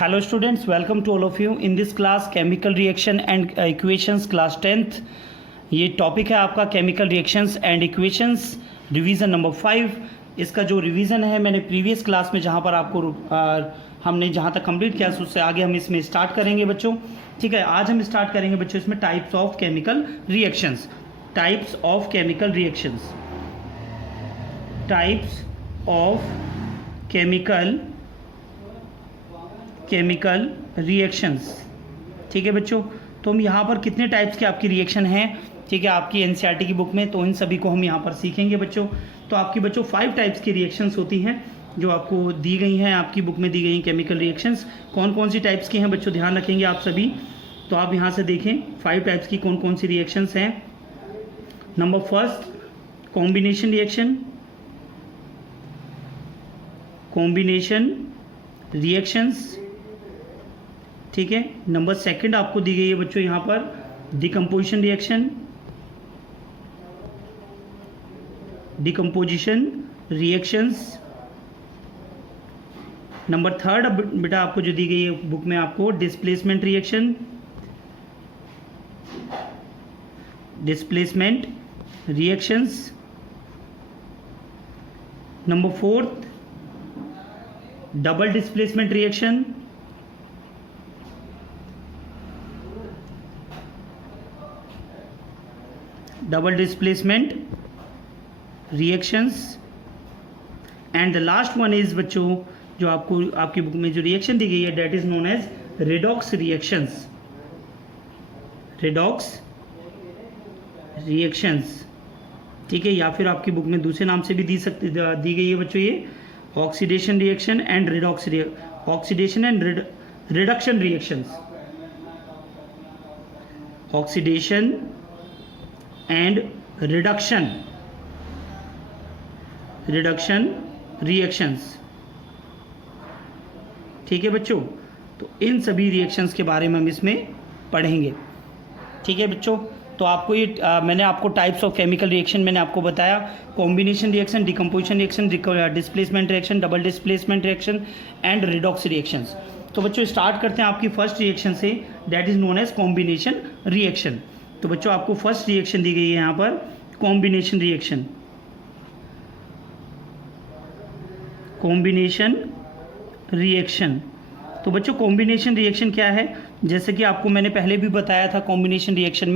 Hello students, welcome to all of you in this class chemical reaction and equations class 10th। ये topic है आपका chemical reactions and equations revision number 5। इसका जो revision है मैंने previous class में जहाँ पर आपको हमने जहाँ तक कंप्लीट किया उससे आगे हम इसमें स्टार्ट करेंगे बच्चों। ठीक है, आज हम स्टार्ट करेंगे बच्चों इसमें types of chemical reactions. Types of chemical reactions, types of chemical reactions. ठीक है बच्चों, तो हम यहाँ पर कितने टाइप्स के आपकी रिएक्शन हैं, ठीक है, आपकी एनसीईआरटी की बुक में, तो इन सभी को हम यहाँ पर सीखेंगे बच्चों। तो आपकी बच्चों 5 टाइप्स की रिएक्शंस होती हैं जो आपको दी गई हैं, आपकी बुक में दी गई केमिकल रिएक्शंस। कौन कौन सी टाइप्स की हैं बच्चों, ध्यान रखेंगे आप सभी। तो आप यहाँ से देखें 5 टाइप्स की कौन कौन सी रिएक्शंस हैं। Number first, combination reaction, combination reactions. ठीक है, नंबर सेकंड आपको दी गई है बच्चों यहाँ पर decomposition reaction, decomposition reactions. Number third बेटा आपको जो दी गई है बुक में आपको displacement reaction, displacement reactions. Number fourth, double displacement reaction, double displacement reactions. And the last one is बच्चों जो आपको आपकी बुक में जो रिएक्शन दी गई है that is known as redox reactions, redox reactions. ठीक है, या फिर आपकी बुक में दूसरे नाम से भी दी गई है बच्चों ये oxidation reaction and redox oxidation and reduction reactions, oxidation and reduction reactions. ठीक है बच्चों, तो इन सभी रिएक्शंस के बारे में हम इसमें पढ़ेंगे। ठीक है बच्चों, तो आपको ये मैंने आपको टाइप्स ऑफ केमिकल रिएक्शन मैंने आपको बताया, combination reaction, decomposition reaction, displacement reaction, double displacement reaction and redox reactions. तो बच्चों स्टार्ट करते हैं आपकी फर्स्ट रिएक्शन से, that is known as combination reaction. तो बच्चों आपको फर्स्ट रिएक्शन दी गई है यहाँ पर कॉम्बिनेशन रिएक्शन, कॉम्बिनेशन रिएक्शन। तो बच्चों कॉम्बिनेशन रिएक्शन क्या है, जैसे कि आपको मैंने पहले भी बताया था कॉम्बिनेशन रिएक्शन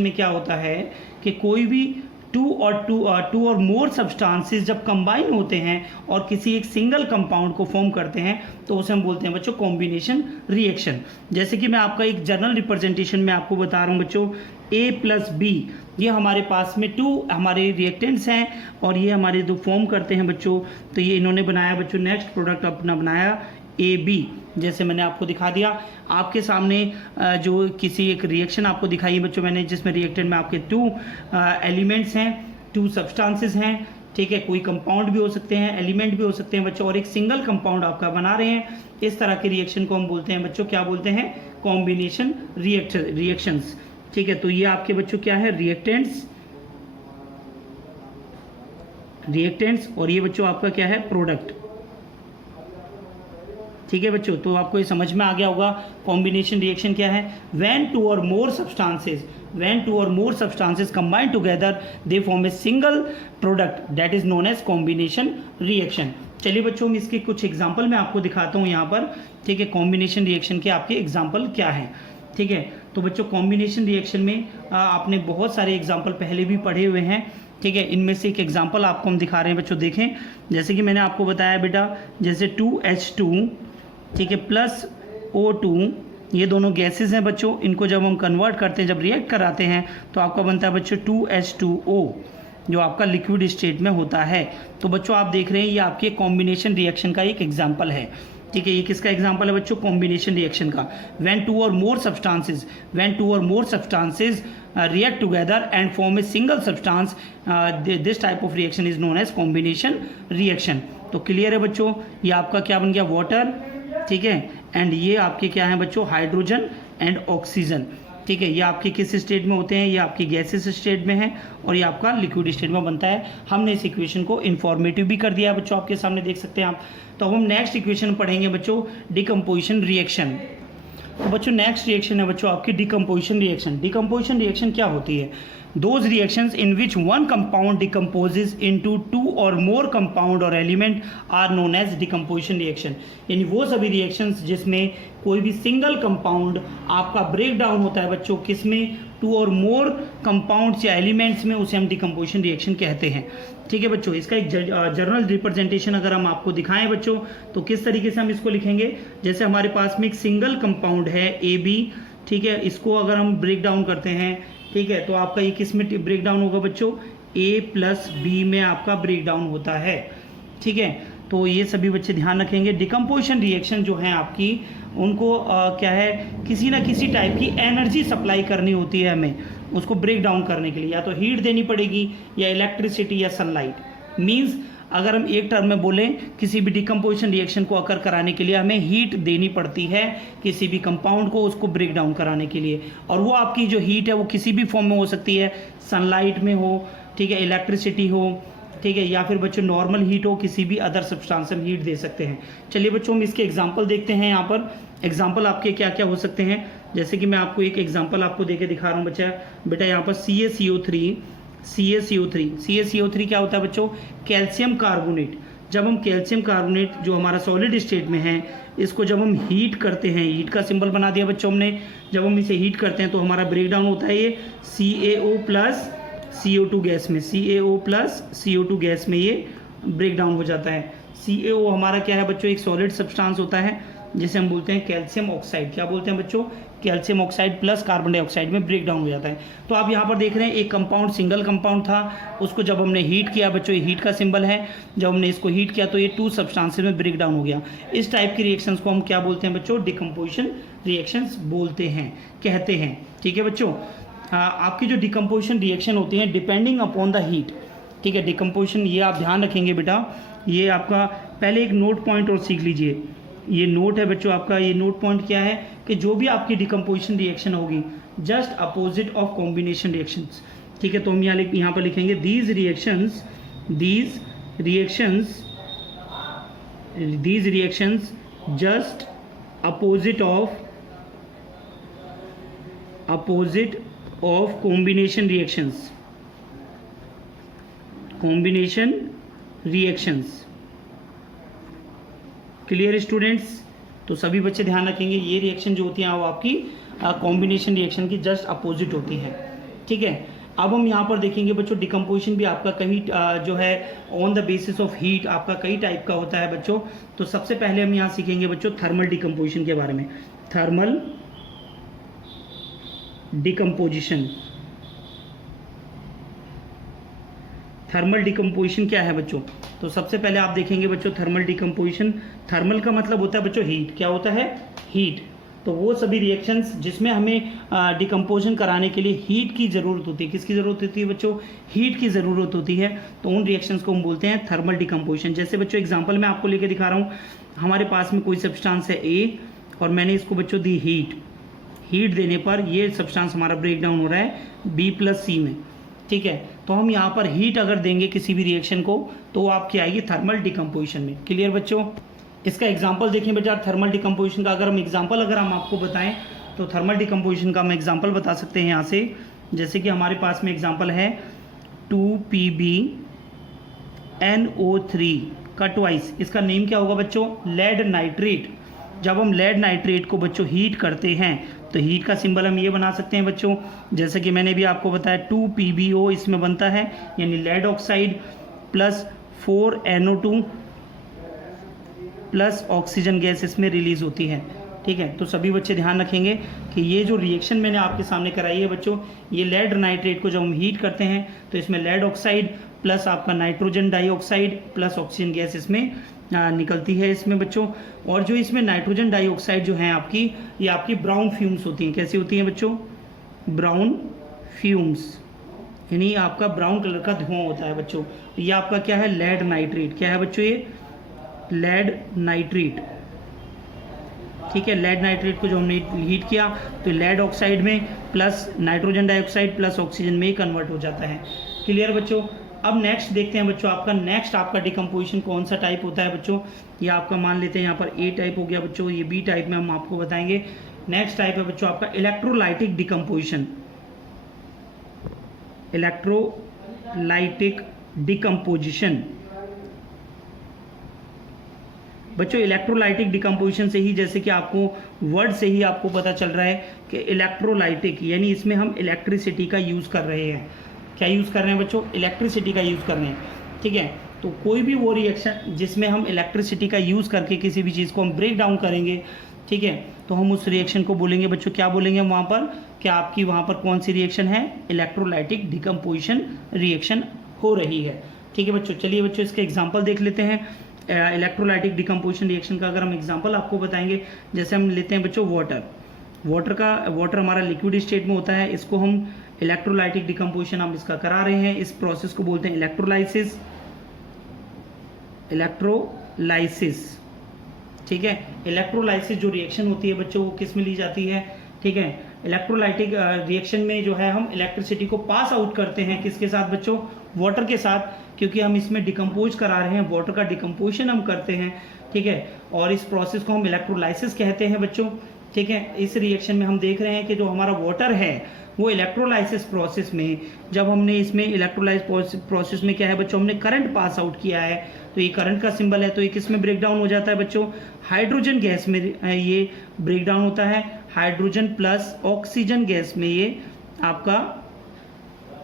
में क्या होता है कि कोई भी टू और मोर सब्सटेंसेस जब कंबाइन होते हैं और किसी एक सिंगल कंपाउंड को फॉर्म करते हैं तो उसे हम बोलते हैं बच्चों कॉम्बिनेशन रिएक्शन। जैसे कि मैं आपका एक जनरल रिप्रेजेंटेशन में आपको बता रहा हूँ बच्चों, A+B ये हमारे पास में 2 हमारे रिएक्टेंट्स हैं और ये हमारे जो फॉर्म करते हैं बच्चों, तो ये इन्होंने बनाया बच्चों नेक्स्ट प्रोडक्ट अपना बनाया AB। जैसे मैंने आपको दिखा दिया आपके सामने जो किसी एक रिएक्शन आपको दिखाई है बच्चों मैंने, जिसमें रिएक्टेंट में आपके 2 एलिमेंट्स हैं, 2 सब्सटेंसेस हैं। ठीक है, कोई कंपाउंड भी हो सकते हैं, एलिमेंट भी हो सकते हैं बच्चों, और एक सिंगल कंपाउंड आपका बना रहे हैं। इस तरह के रिएक्शन को हम बोलते हैं बच्चों, क्या बोलते हैं, कॉम्बिनेशन रिएक्शंस। ठीक है, तो ये आपके बच्चों क्या है, रिएक्टेंट्स और ये बच्चों आपका क्या है, प्रोडक्ट। ठीक है बच्चों, तो आपको ये समझ में आ गया होगा कॉम्बिनेशन रिएक्शन क्या है। When two or more substances combine together they form a single product that is known as combination reaction. चलिए बच्चों हम इसके कुछ एग्जांपल मैं आपको दिखाता हूँ यहाँ पर। ठीक है, कॉम्बिनेशन रिएक्शन के आपके एग्जांपल क्या हैं। ठीक है, तो बच्चों कॉम्बिनेशन रिएक्शन में आपने बहुत सारे एग्जाम्पल पहले भी पढ़े हुए हैं। ठीक है, इनमें से एक एग्जाम्पल आपको हम दिखा रहे हैं बच्चों, देखें। जैसे कि मैंने आपको बताया बेटा, जैसे 2H2 ठीक है प्लस O2, ये दोनों गैसेस हैं बच्चों, इनको जब हम कन्वर्ट करते हैं, जब रिएक्ट कराते हैं तो आपका बनता है बच्चों 2H2O जो आपका लिक्विड स्टेट में होता है। तो बच्चों आप देख रहे हैं ये आपके कॉम्बिनेशन रिएक्शन का एक एग्जाम्पल है। ठीक है, ये किसका एग्जाम्पल है बच्चों, कॉम्बिनेशन रिएक्शन का। When two or more substances react together and form a single substance, this type of reaction is known as combination reaction। तो क्लियर है बच्चों, ये आपका क्या बन गया, वाटर। ठीक है, एंड ये आपके क्या है बच्चों, हाइड्रोजन एंड ऑक्सीजन। ठीक है, ये आपके किस स्टेट में होते हैं, ये आपकी गैसेस स्टेट में है और ये आपका लिक्विड स्टेट में बनता है। हमने इस इक्वेशन को इन्फॉर्मेटिव भी कर दिया है बच्चों, आपके सामने देख सकते हैं आप। तो अब हम नेक्स्ट इक्वेशन पढ़ेंगे बच्चों, डिकम्पोजिशन रिएक्शन। तो बच्चों नेक्स्ट रिएक्शन है बच्चों आपकी डिकम्पोजिशन रिएक्शन। डिकम्पोजिशन रिएक्शन क्या होती है? Those reactions in which one compound decomposes into two or more compound or element are known as decomposition reaction। यानी वो सभी reactions जिसमें कोई भी सिंगल कंपाउंड आपका ब्रेक डाउन होता है बच्चों, किसमें? टू और मोर कंपाउंड्स या एलिमेंट्स में, उसे हम डिकम्पोजिशन रिएक्शन कहते हैं। ठीक है बच्चों, इसका एक जर्नल रिप्रेजेंटेशन अगर हम आपको दिखाएं बच्चों, तो किस तरीके से हम इसको लिखेंगे? जैसे हमारे पास में एक सिंगल कंपाउंड है AB, ठीक है, इसको अगर हम ब्रेक डाउन करते हैं, ठीक है, तो आपका ये किस में ब्रेक डाउन होगा बच्चों? A+B में आपका ब्रेक डाउन होता है। ठीक है, तो ये सभी बच्चे ध्यान रखेंगे। डिकम्पोजिशन रिएक्शन जो है आपकी, उनको क्या है, किसी ना किसी टाइप की एनर्जी सप्लाई करनी होती है हमें उसको ब्रेक डाउन करने के लिए, या तो हीट देनी पड़ेगी या इलेक्ट्रिसिटी या सनलाइट। मीन्स अगर हम एक टर्म में बोलें, किसी भी डिकम्पोजिशन रिएक्शन को अकर कराने के लिए हमें हीट देनी पड़ती है किसी भी कंपाउंड को उसको ब्रेक डाउन कराने के लिए। और वो आपकी जो हीट है वो किसी भी फॉर्म में हो सकती है, सनलाइट में हो, ठीक है, इलेक्ट्रिसिटी हो, ठीक है, या फिर बच्चों नॉर्मल हीट हो, किसी भी अदर सब्सटेंस हम हीट दे सकते हैं। चलिए बच्चों हम इसके एग्जाम्पल देखते हैं। यहाँ पर एग्जाम्पल आपके क्या क्या हो सकते हैं, जैसे कि मैं आपको एक एग्जाम्पल आपको दे के दिखा रहा हूँ बेटा। यहाँ पर CaCO3 क्या होता है बच्चों? Calcium carbonate. जब हम कैल्शियम कार्बोनेट जो हमारा सॉलिड स्टेट में है, इसको जब हम हीट करते हैं, हीट का सिंबल बना दिया बच्चों हमने, जब हम इसे हीट करते हैं तो हमारा ब्रेक डाउन होता है ये CaO+CO2 गैस में, CaO+CO2 गैस में ये ब्रेक डाउन हो जाता है। CaO हमारा क्या है बच्चों? एक सॉलिड सब्सटेंस होता है जिसे हम बोलते हैं कैल्शियम ऑक्साइड। क्या बोलते हैं बच्चों? Calcium oxide plus carbon dioxide में ब्रेक डाउन हो जाता है। तो आप यहाँ पर देख रहे हैं एक कंपाउंड, सिंगल कंपाउंड था, उसको जब हमने हीट किया बच्चों, ये हीट का सिंबल है, जब हमने इसको हीट किया तो ये टू सब्सटेंसेस में ब्रेक डाउन हो गया। इस टाइप की रिएक्शंस को हम क्या बोलते हैं बच्चों? डिकम्पोजिशन रिएक्शंस बोलते हैं, कहते हैं। ठीक है बच्चों, आपकी जो डिकम्पोजिशन रिएक्शन होती है डिपेंडिंग अपॉन द हीट, ठीक है, डिकम्पोजिशन, ये आप ध्यान रखेंगे बेटा। ये आपका पहले एक नोट पॉइंट और सीख लीजिए, ये नोट है बच्चों आपका। ये नोट पॉइंट क्या है कि जो भी आपकी डिकम्पोजिशन रिएक्शन होगी just opposite of combination reactions. ठीक है, तो हम यहाँ पर लिखेंगे these reactions just opposite of combination reactions. Clear students? तो सभी बच्चे ध्यान रखेंगे, ये रिएक्शन जो होती है वो आपकी कॉम्बिनेशन रिएक्शन की जस्ट अपोजिट होती है। ठीक है, अब हम यहाँ पर देखेंगे बच्चों, डिकम्पोजिशन भी आपका कई जो है on the basis of heat आपका कई टाइप का होता है बच्चों। तो सबसे पहले हम यहाँ सीखेंगे बच्चों थर्मल डिकम्पोजिशन के बारे में। थर्मल डिकम्पोजिशन क्या है बच्चों? तो सबसे पहले आप देखेंगे बच्चों थर्मल डिकम्पोजिशन। थर्मल का मतलब होता है बच्चों हीट। क्या होता है? हीट। तो वो सभी रिएक्शंस जिसमें हमें डिकम्पोजिशन कराने के लिए हीट की ज़रूरत होती है। किसकी ज़रूरत होती है बच्चों? हीट की ज़रूरत होती है। तो उन रिएक्शंस को हम बोलते हैं थर्मल डिकम्पोजिशन। जैसे बच्चों एग्जांपल मैं आपको लेके दिखा रहा हूँ, हमारे पास में कोई सब्सटेंस है A और मैंने इसको बच्चों दी हीट देने पर ये सब्सटेंस हमारा ब्रेक डाउन हो रहा है B+C में। ठीक है, तो हम यहाँ पर हीट अगर देंगे किसी भी रिएक्शन को तो वो आपकी आएगी थर्मल डिकम्पोजिशन में। क्लियर बच्चों? इसका एग्जांपल देखें बेटा, थर्मल डिकम्पोजिशन का अगर हम आपको बताएं तो थर्मल डिकम्पोजिशन का हम एग्जांपल बता सकते हैं यहाँ से। जैसे कि हमारे पास में एग्जांपल है 2PbNO3 का ट्वाइस। इसका नेम क्या होगा बच्चों? Lead nitrate. जब हम लेड नाइट्रेट को बच्चों हीट करते हैं तो हीट का सिंबल हम ये बना सकते हैं बच्चों, जैसे कि मैंने भी आपको बताया 2PbO इसमें बनता है, यानी lead oxide plus 4NO2 plus oxygen gas इसमें रिलीज होती है। ठीक है, तो सभी बच्चे ध्यान रखेंगे कि ये जो रिएक्शन मैंने आपके सामने कराई है बच्चों, ये लेड नाइट्रेट को जब हम हीट करते हैं तो इसमें लेड ऑक्साइड प्लस आपका nitrogen dioxide plus oxygen gas इसमें निकलती है इसमें बच्चों। और जो इसमें नाइट्रोजन डाइऑक्साइड जो है आपकी, ये आपकी ब्राउन फ्यूम्स होती हैं। कैसी होती हैं बच्चों? ब्राउन फ्यूम्स, यानी आपका ब्राउन कलर का धुआं होता है बच्चों। ये आपका क्या है? Lead nitrate. क्या है बच्चों? ये लेड नाइट्रेट। ठीक है, लेड नाइट्रेट को जो हमने हीट किया तो लेड ऑक्साइड में plus nitrogen dioxide plus oxygen में ही कन्वर्ट हो जाता है। क्लियर बच्चों। अब नेक्स्ट देखते हैं बच्चों, आपका डिकम्पोजिशन कौन सा टाइप होता है बच्चों। ये आपका मान लेते हैं यहाँ पर ए टाइप हो गया बच्चों, ये बी टाइप में हम आपको बताएंगे। नेक्स्ट टाइप है बच्चों आपका इलेक्ट्रोलाइटिक डिकम्पोजिशन। इलेक्ट्रोलाइटिक डिकम्पोजिशन बच्चों, इलेक्ट्रोलाइटिक डिकम्पोजिशन से ही, जैसे कि आपको वर्ड से ही आपको पता चल रहा है कि इलेक्ट्रोलाइटिक यानी इसमें हम इलेक्ट्रिसिटी का यूज़ कर रहे हैं। क्या यूज़ कर रहे हैं बच्चों? इलेक्ट्रिसिटी का यूज़ कर रहे हैं। ठीक है, तो कोई भी वो रिएक्शन जिसमें हम इलेक्ट्रिसिटी का यूज़ करके किसी भी चीज़ को हम ब्रेक डाउन करेंगे, ठीक है, तो हम उस रिएक्शन को बोलेंगे बच्चों, क्या बोलेंगे हम वहाँ पर, कि आपकी वहाँ पर कौन सी रिएक्शन है? इलेक्ट्रोलाइटिक डिकम्पोजिशन रिएक्शन हो रही है। ठीक है बच्चों, चलिए बच्चों इसके एग्जाम्पल देख लेते हैं। इलेक्ट्रोलाइटिक डिकम्पोजिशन रिएक्शन का अगर हम एग्जांपल आपको बताएंगे, जैसे हम लेते हैं बच्चों वाटर हमारा लिक्विड स्टेट में होता है, इसको हम इलेक्ट्रोलाइटिक डिकम्पोजिशन हम इसका करा रहे हैं। इस प्रोसेस को बोलते हैं इलेक्ट्रोलाइसिस। ठीक है, इलेक्ट्रोलाइसिस जो रिएक्शन होती है बच्चों वो किस में ली जाती है? ठीक है, इलेक्ट्रोलाइटिक रिएक्शन में जो है हम इलेक्ट्रिसिटी को पास आउट करते हैं किसके साथ बच्चों? वाटर के साथ, क्योंकि हम इसमें डिकम्पोज करा रहे हैं, वाटर का डिकम्पोजिशन हम करते हैं। ठीक है, और इस प्रोसेस को हम इलेक्ट्रोलाइसिस कहते हैं बच्चों। ठीक है, इस रिएक्शन में हम देख रहे हैं कि जो हमारा वाटर है वो इलेक्ट्रोलाइसिस प्रोसेस में, जब हमने इसमें इलेक्ट्रोलाइज प्रोसेस में क्या है बच्चों, हमने करंट पास आउट किया है, तो ये करंट का सिंबल है, तो ये किस में ब्रेक डाउन हो जाता है बच्चों? हाइड्रोजन गैस में ये ब्रेक डाउन होता है। हाइड्रोजन प्लस ऑक्सीजन गैस में ये आपका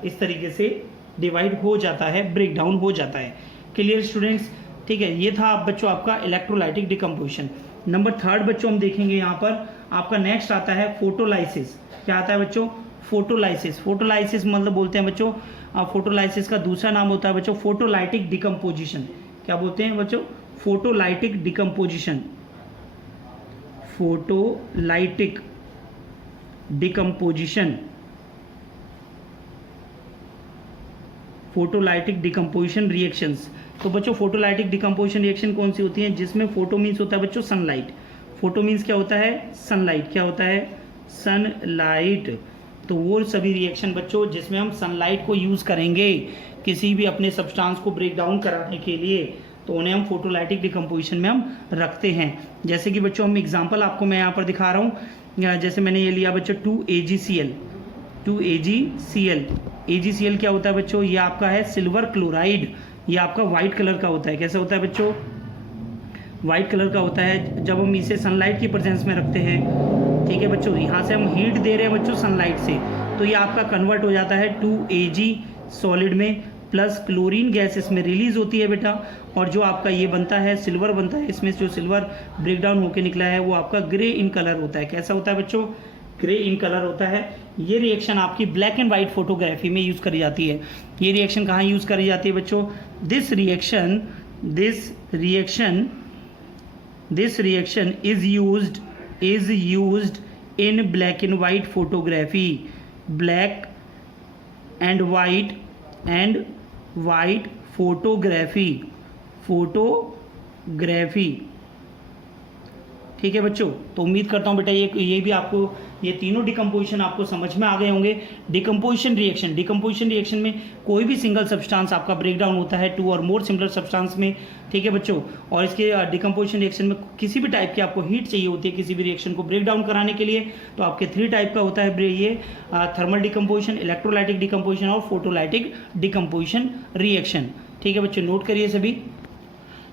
इस तरीके से डिवाइड हो जाता है, ब्रेक डाउन हो जाता है। Clear students. ठीक है, ये था बच्चों आपका इलेक्ट्रोलाइटिक डिकम्पोजिशन। नंबर 3 बच्चों हम देखेंगे यहाँ पर, आपका नेक्स्ट आता है फोटोलाइसिस। क्या आता है बच्चों? फोटोलाइसिस। फोटोलाइसिस मतलब बोलते हैं बच्चों, फोटोलाइसिस का दूसरा नाम होता है बच्चों फोटोलाइटिक डिकम्पोजिशन। क्या बोलते हैं बच्चों? Photolytic decomposition. Photolytic decomposition. Photolytic decomposition reactions. तो बच्चों फोटोलाइटिक डिकम्पोजिशन रिएक्शन कौन सी होती है? जिसमें फोटो मीन्स होता है बच्चों सनलाइट। फोटो मीन्स क्या होता है? सनलाइट। क्या होता है? सनलाइट। तो वो सभी रिएक्शन बच्चों जिसमें हम सनलाइट को यूज़ करेंगे किसी भी अपने सब्सटेंस को ब्रेक डाउन कराने के लिए, तो उन्हें हम फोटोलाइटिक डिकम्पोजिशन में हम रखते हैं। जैसे कि बच्चों हम एग्जांपल आपको मैं यहाँ पर दिखा रहा हूँ, जैसे मैंने ये लिया बच्चों 2AgCl। 2AgCl। AgCl क्या होता है बच्चों? ये आपका है सिल्वर क्लोराइड। ये आपका वाइट कलर का होता है। कैसा होता है बच्चों? वाइट कलर का होता है। जब हम इसे सनलाइट की प्रेजेंस में रखते हैं, ठीक है बच्चों, यहाँ से हम हीट दे रहे हैं बच्चों सनलाइट से, तो ये आपका कन्वर्ट हो जाता है 2Ag सॉलिड में, प्लस क्लोरीन गैस इसमें रिलीज होती है बेटा, और जो आपका ये बनता है सिल्वर बनता है। इसमें जो सिल्वर ब्रेक डाउन होकर निकला है वो आपका ग्रे इन कलर होता है। कैसा होता है बच्चों? ग्रे इन कलर होता है। ये रिएक्शन आपकी ब्लैक एंड वाइट फोटोग्राफी में यूज़ करी जाती है। ये रिएक्शन कहाँ यूज़ करी जाती है बच्चों? This reaction is used in black and white photography. Black and white photography। ठीक है बच्चों, तो उम्मीद करता हूँ बेटा ये भी आपको ये तीनों डिकम्पोजिशन आपको समझ में आ गए होंगे। डिकम्पोजिशन रिएक्शन में कोई भी सिंगल सब्सटेंस आपका ब्रेक डाउन होता है 2 और मोर सिमिलर सब्सटेंस में। ठीक है बच्चों, और इसके डिकम्पोजिशन रिएक्शन में किसी भी टाइप की आपको हीट चाहिए होती है किसी भी रिएक्शन को ब्रेक डाउन कराने के लिए, तो आपके 3 टाइप का होता है ये थर्मल डिकम्पोजिशन, इलेक्ट्रोलाइटिक डिकम्पोजिशन और फोटोलाइटिक डिकम्पोजिशन रिएक्शन। ठीक है बच्चों, नोट करिए सभी।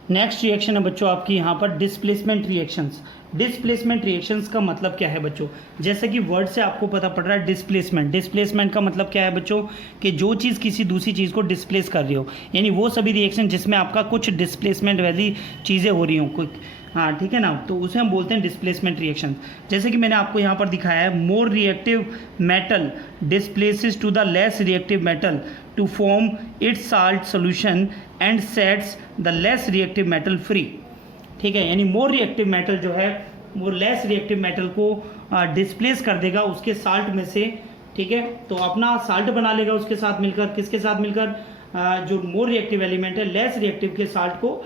नेक्स्ट रिएक्शन है बच्चों आपकी यहाँ पर डिस्प्लेसमेंट रिएक्शंस। डिस्प्लेसमेंट रिएक्शंस का मतलब क्या है बच्चों? जैसे कि वर्ड से आपको पता पड़ रहा है डिस्प्लेसमेंट का मतलब क्या है बच्चों? कि जो चीज़ किसी दूसरी चीज़ को डिस्प्लेस कर रही हो, यानी वो सभी रिएक्शन जिसमें आपका कुछ डिस्प्लेसमेंट वाली चीज़ें हो रही हो। हाँ ठीक है ना, तो उसे हम बोलते हैं डिस्प्लेसमेंट रिएक्शन। जैसे कि मैंने आपको यहाँ पर दिखाया है, more reactive metal displaces to the less reactive metal to form its salt solution and sets the less reactive metal free. ठीक है, यानी मोर रिएक्टिव मेटल जो है वो लेस रिएक्टिव मेटल को डिस्प्लेस कर देगा उसके साल्ट में से। ठीक है, तो अपना साल्ट बना लेगा उसके साथ मिलकर। किसके साथ मिलकर? जो मोर रिएक्टिव एलिमेंट है लेस रिएक्टिव के साल्ट को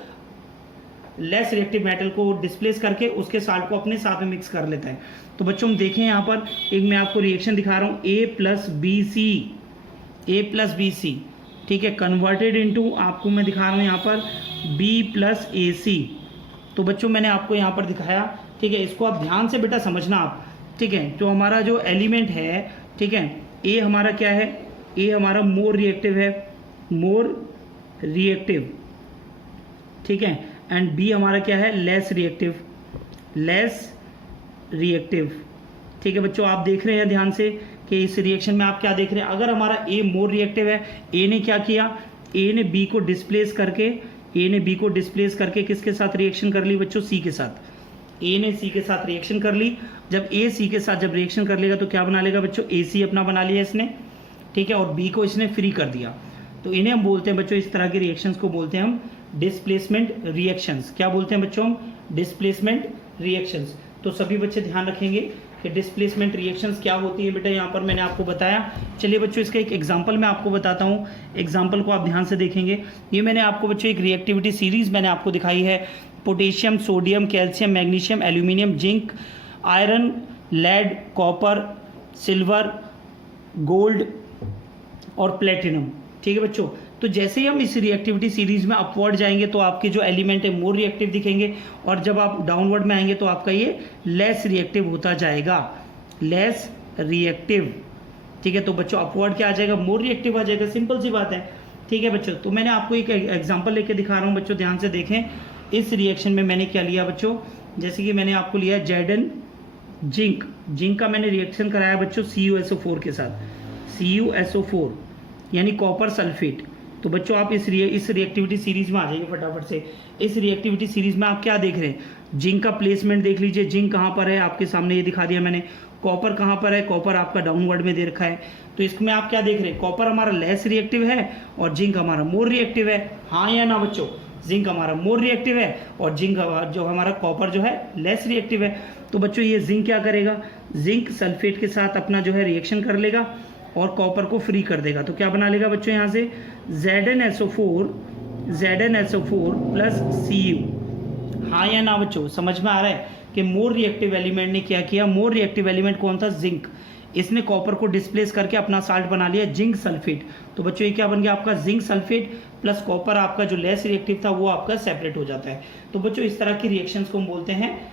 लेस रिएक्टिव मेटल को डिस्प्लेस करके उसके साल्ट को अपने साथ में मिक्स कर लेता है। तो बच्चों हम देखें यहाँ पर एक मैं आपको रिएक्शन दिखा रहा हूँ, A प्लस बी सी, ठीक है, कन्वर्टेड इनटू आपको मैं दिखा रहा हूँ यहाँ पर B प्लस ए सी। तो बच्चों मैंने आपको यहाँ पर दिखाया, ठीक है, इसको आप ध्यान से बेटा समझना आप, ठीक है। तो हमारा जो एलिमेंट है, ठीक है, A हमारा क्या है, A हमारा मोर रिएक्टिव है, मोर रिएक्टिव, ठीक है, एंड B हमारा क्या है, लेस रिएक्टिव, लेस रिएक्टिव, ठीक है। बच्चों आप देख रहे हैं ध्यान से कि इस रिएक्शन में आप क्या देख रहे हैं, अगर हमारा A मोर रिएक्टिव है, A ने क्या किया, A ने B को डिस्प्लेस करके, A ने B को डिस्प्लेस करके किसके साथ रिएक्शन कर ली बच्चों, C के साथ। A ने C के साथ रिएक्शन कर ली, जब A C के साथ जब रिएक्शन कर लेगा तो क्या बना लेगा बच्चों, AC अपना बना लिया इसने, ठीक है, और B को इसने फ्री कर दिया। तो इन्हें हम बोलते हैं बच्चों, इस तरह के रिएक्शंस को बोलते हैं हम डिस्प्लेसमेंट रिएक्शंस। क्या बोलते हैं बच्चों हम, डिस्प्लेसमेंट रिएक्शंस। तो सभी बच्चे ध्यान रखेंगे कि डिस्प्लेसमेंट रिएक्शंस क्या होती है बेटा, यहाँ पर मैंने आपको बताया। चलिए बच्चों इसका एक एग्जांपल मैं आपको बताता हूँ, एग्जांपल को आप ध्यान से देखेंगे। ये मैंने आपको बच्चों एक रिएक्टिविटी सीरीज मैंने आपको दिखाई है, potassium, sodium, calcium, magnesium, aluminium, zinc, iron, lead, copper, silver, gold और प्लेटिनम, ठीक है बच्चों। तो जैसे ही हम इस रिएक्टिविटी सीरीज में अपवर्ड जाएंगे तो आपके जो एलिमेंट है मोर रिएक्टिव दिखेंगे, और जब आप डाउनवर्ड में आएंगे तो आपका ये लेस रिएक्टिव होता जाएगा, लेस रिएक्टिव, ठीक है। तो बच्चों अपवर्ड क्या आ जाएगा, मोर रिएक्टिव आ जाएगा, सिंपल सी बात है, ठीक है बच्चों। तो मैंने आपको एक एग्जाम्पल लेके दिखा रहा हूँ बच्चों, ध्यान से देखें। इस रिएक्शन में मैंने क्या लिया बच्चों, जैसे कि मैंने आपको लिया जेडन जिंक, जिंक का मैंने रिएक्शन कराया बच्चों CuSO4 के साथ, CuSO4 यानी कॉपर सल्फेट। तो बच्चों आप इस रिएक्टिविटी सीरीज में आ जाइए फटाफट से। इस रिएक्टिविटी सीरीज में आप क्या देख रहे हैं, जिंक का प्लेसमेंट देख लीजिए, जिंक कहाँ पर है आपके सामने ये दिखा दिया मैंने, कॉपर कहाँ पर है, कॉपर आपका डाउनवर्ड में दे रखा है। तो इसमें आप क्या देख रहे हैं, कॉपर हमारा लेस रिएक्टिव है और जिंक हमारा मोर रिएक्टिव है, हाँ या ना बच्चों, जिंक हमारा मोर रिएक्टिव है और जिंक जो हमारा कॉपर जो है लेस रिएक्टिव है। तो बच्चों ये जिंक क्या करेगा, जिंक सल्फेट के साथ अपना जो है रिएक्शन कर लेगा और कॉपर को फ्री कर देगा। तो क्या बना लेगा बच्चों यहाँ से ZnSO4 प्लस Cu, हाँ या ना बच्चों, समझ में आ रहा है कि मोर रिएक्टिव एलिमेंट ने क्या किया, मोर रिएक्टिव एलिमेंट कौन था, जिंक, इसने कॉपर को डिस्प्लेस करके अपना साल्ट बना लिया जिंक सल्फेट। तो बच्चों ये क्या बन गया आपका, जिंक सल्फेट प्लस कॉपर, आपका जो लेस रिएक्टिव था वो आपका सेपरेट हो जाता है। तो बच्चों इस तरह की रिएक्शंस को हम बोलते हैं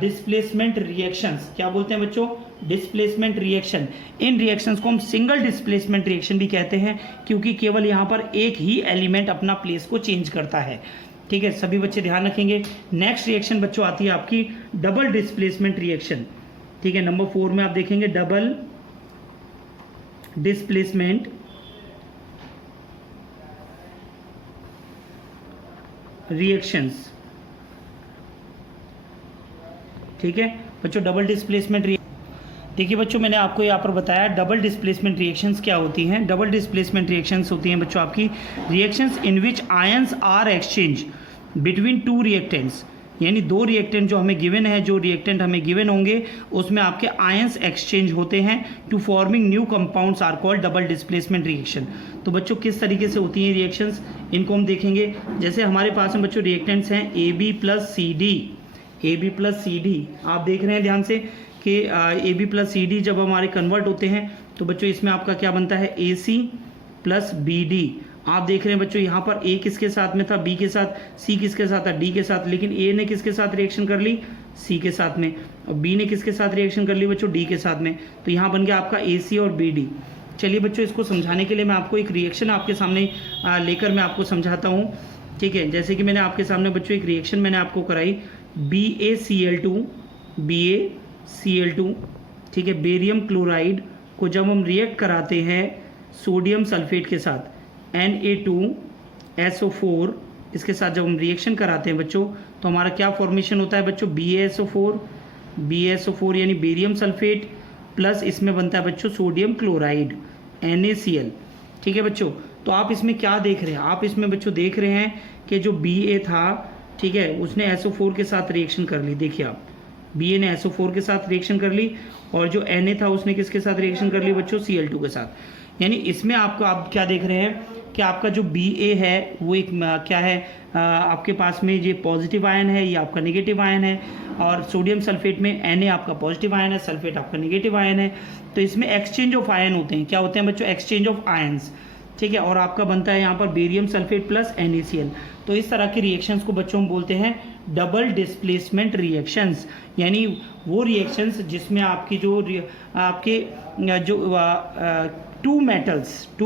डिस्प्लेसमेंट रिएक्शंस। क्या बोलते हैं बच्चों, डिस्प्लेसमेंट रिएक्शन। इन रिएक्शंस को हम सिंगल डिस्प्लेसमेंट रिएक्शन भी कहते हैं, क्योंकि केवल यहाँ पर एक ही एलिमेंट अपना प्लेस को चेंज करता है, ठीक है। सभी बच्चे ध्यान रखेंगे। नेक्स्ट रिएक्शन बच्चों आती है आपकी डबल डिस्प्लेसमेंट रिएक्शन, ठीक है। नंबर 4 में आप देखेंगे डबल डिस्प्लेसमेंट रिएक्शंस, ठीक है बच्चों। डबल डिस्प्लेसमेंट देखिए बच्चों मैंने आपको यहाँ पर बताया डबल डिस्प्लेसमेंट रिएक्शंस क्या होती हैं। डबल डिस्प्लेसमेंट रिएक्शंस होती हैं बच्चों आपकी reactions in which ions are exchange between two reactants, यानी दो रिएक्टेंट जो हमें गिवन है, जो रिएक्टेंट हमें गिवन होंगे उसमें आपके आयंस एक्सचेंज होते हैं to forming new compounds are called double displacement reaction. तो बच्चों किस तरीके से होती हैं रिएक्शंस, इनको हम देखेंगे। जैसे हमारे पास में बच्चों रिएक्टेंट्स हैं AB प्लस सी डी, आप देख रहे हैं ध्यान से कि AB प्लस सी डी जब हमारे कन्वर्ट होते हैं तो बच्चों इसमें आपका क्या बनता है AC प्लस BD। आप देख रहे हैं बच्चों यहाँ पर A किसके साथ में था, B के साथ, C किसके साथ था, D के साथ, लेकिन A ने किसके साथ रिएक्शन कर ली, C के साथ में, और B ने किसके साथ रिएक्शन कर ली बच्चों, D के साथ में। तो यहाँ बन गया आपका AC और BD। चलिए बच्चों इसको समझाने के लिए मैं आपको एक रिएक्शन आपके सामने लेकर मैं आपको समझाता हूँ, ठीक है। जैसे कि मैंने आपके सामने बच्चों एक रिएक्शन मैंने आपको कराई BaCl2, ठीक है। बेरियम क्लोराइड को जब हम रिएक्ट कराते हैं सोडियम सल्फेट के साथ Na2SO4, इसके साथ जब हम रिएक्शन कराते हैं बच्चों तो हमारा क्या फॉर्मेशन होता है बच्चों, BaSO4 यानी बेरियम सल्फेट प्लस इसमें बनता है बच्चों सोडियम क्लोराइड NaCl, ठीक है बच्चों। तो आप इसमें क्या देख रहे हैं, आप इसमें बच्चों देख रहे हैं कि जो Ba था, ठीक है, उसने SO4 के साथ रिएक्शन कर ली। देखिए आप Ba ने SO4 के साथ रिएक्शन कर ली और जो Na था उसने किसके साथ रिएक्शन कर ली बच्चों, Cl2 के साथ। यानी इसमें आपको आप क्या देख रहे हैं कि आपका जो Ba है वो एक क्या है, आपके पास में ये पॉजिटिव आयन है, ये आपका नेगेटिव आयन है, और सोडियम सल्फेट में Na आपका पॉजिटिव आयन है, सल्फेट आपका नेगेटिव आयन है। तो इसमें एक्सचेंज ऑफ आयन होते हैं। क्या होते हैं बच्चों? एक्सचेंज ऑफ आयन्स, ठीक है। और आपका बनता है यहाँ पर बेरियम सल्फेट प्लस NaCl। तो इस तरह के रिएक्शंस को बच्चों हम बोलते हैं डबल डिस्प्लेसमेंट रिएक्शंस, यानी वो रिएक्शंस जिसमें आपकी जो आपके जो टू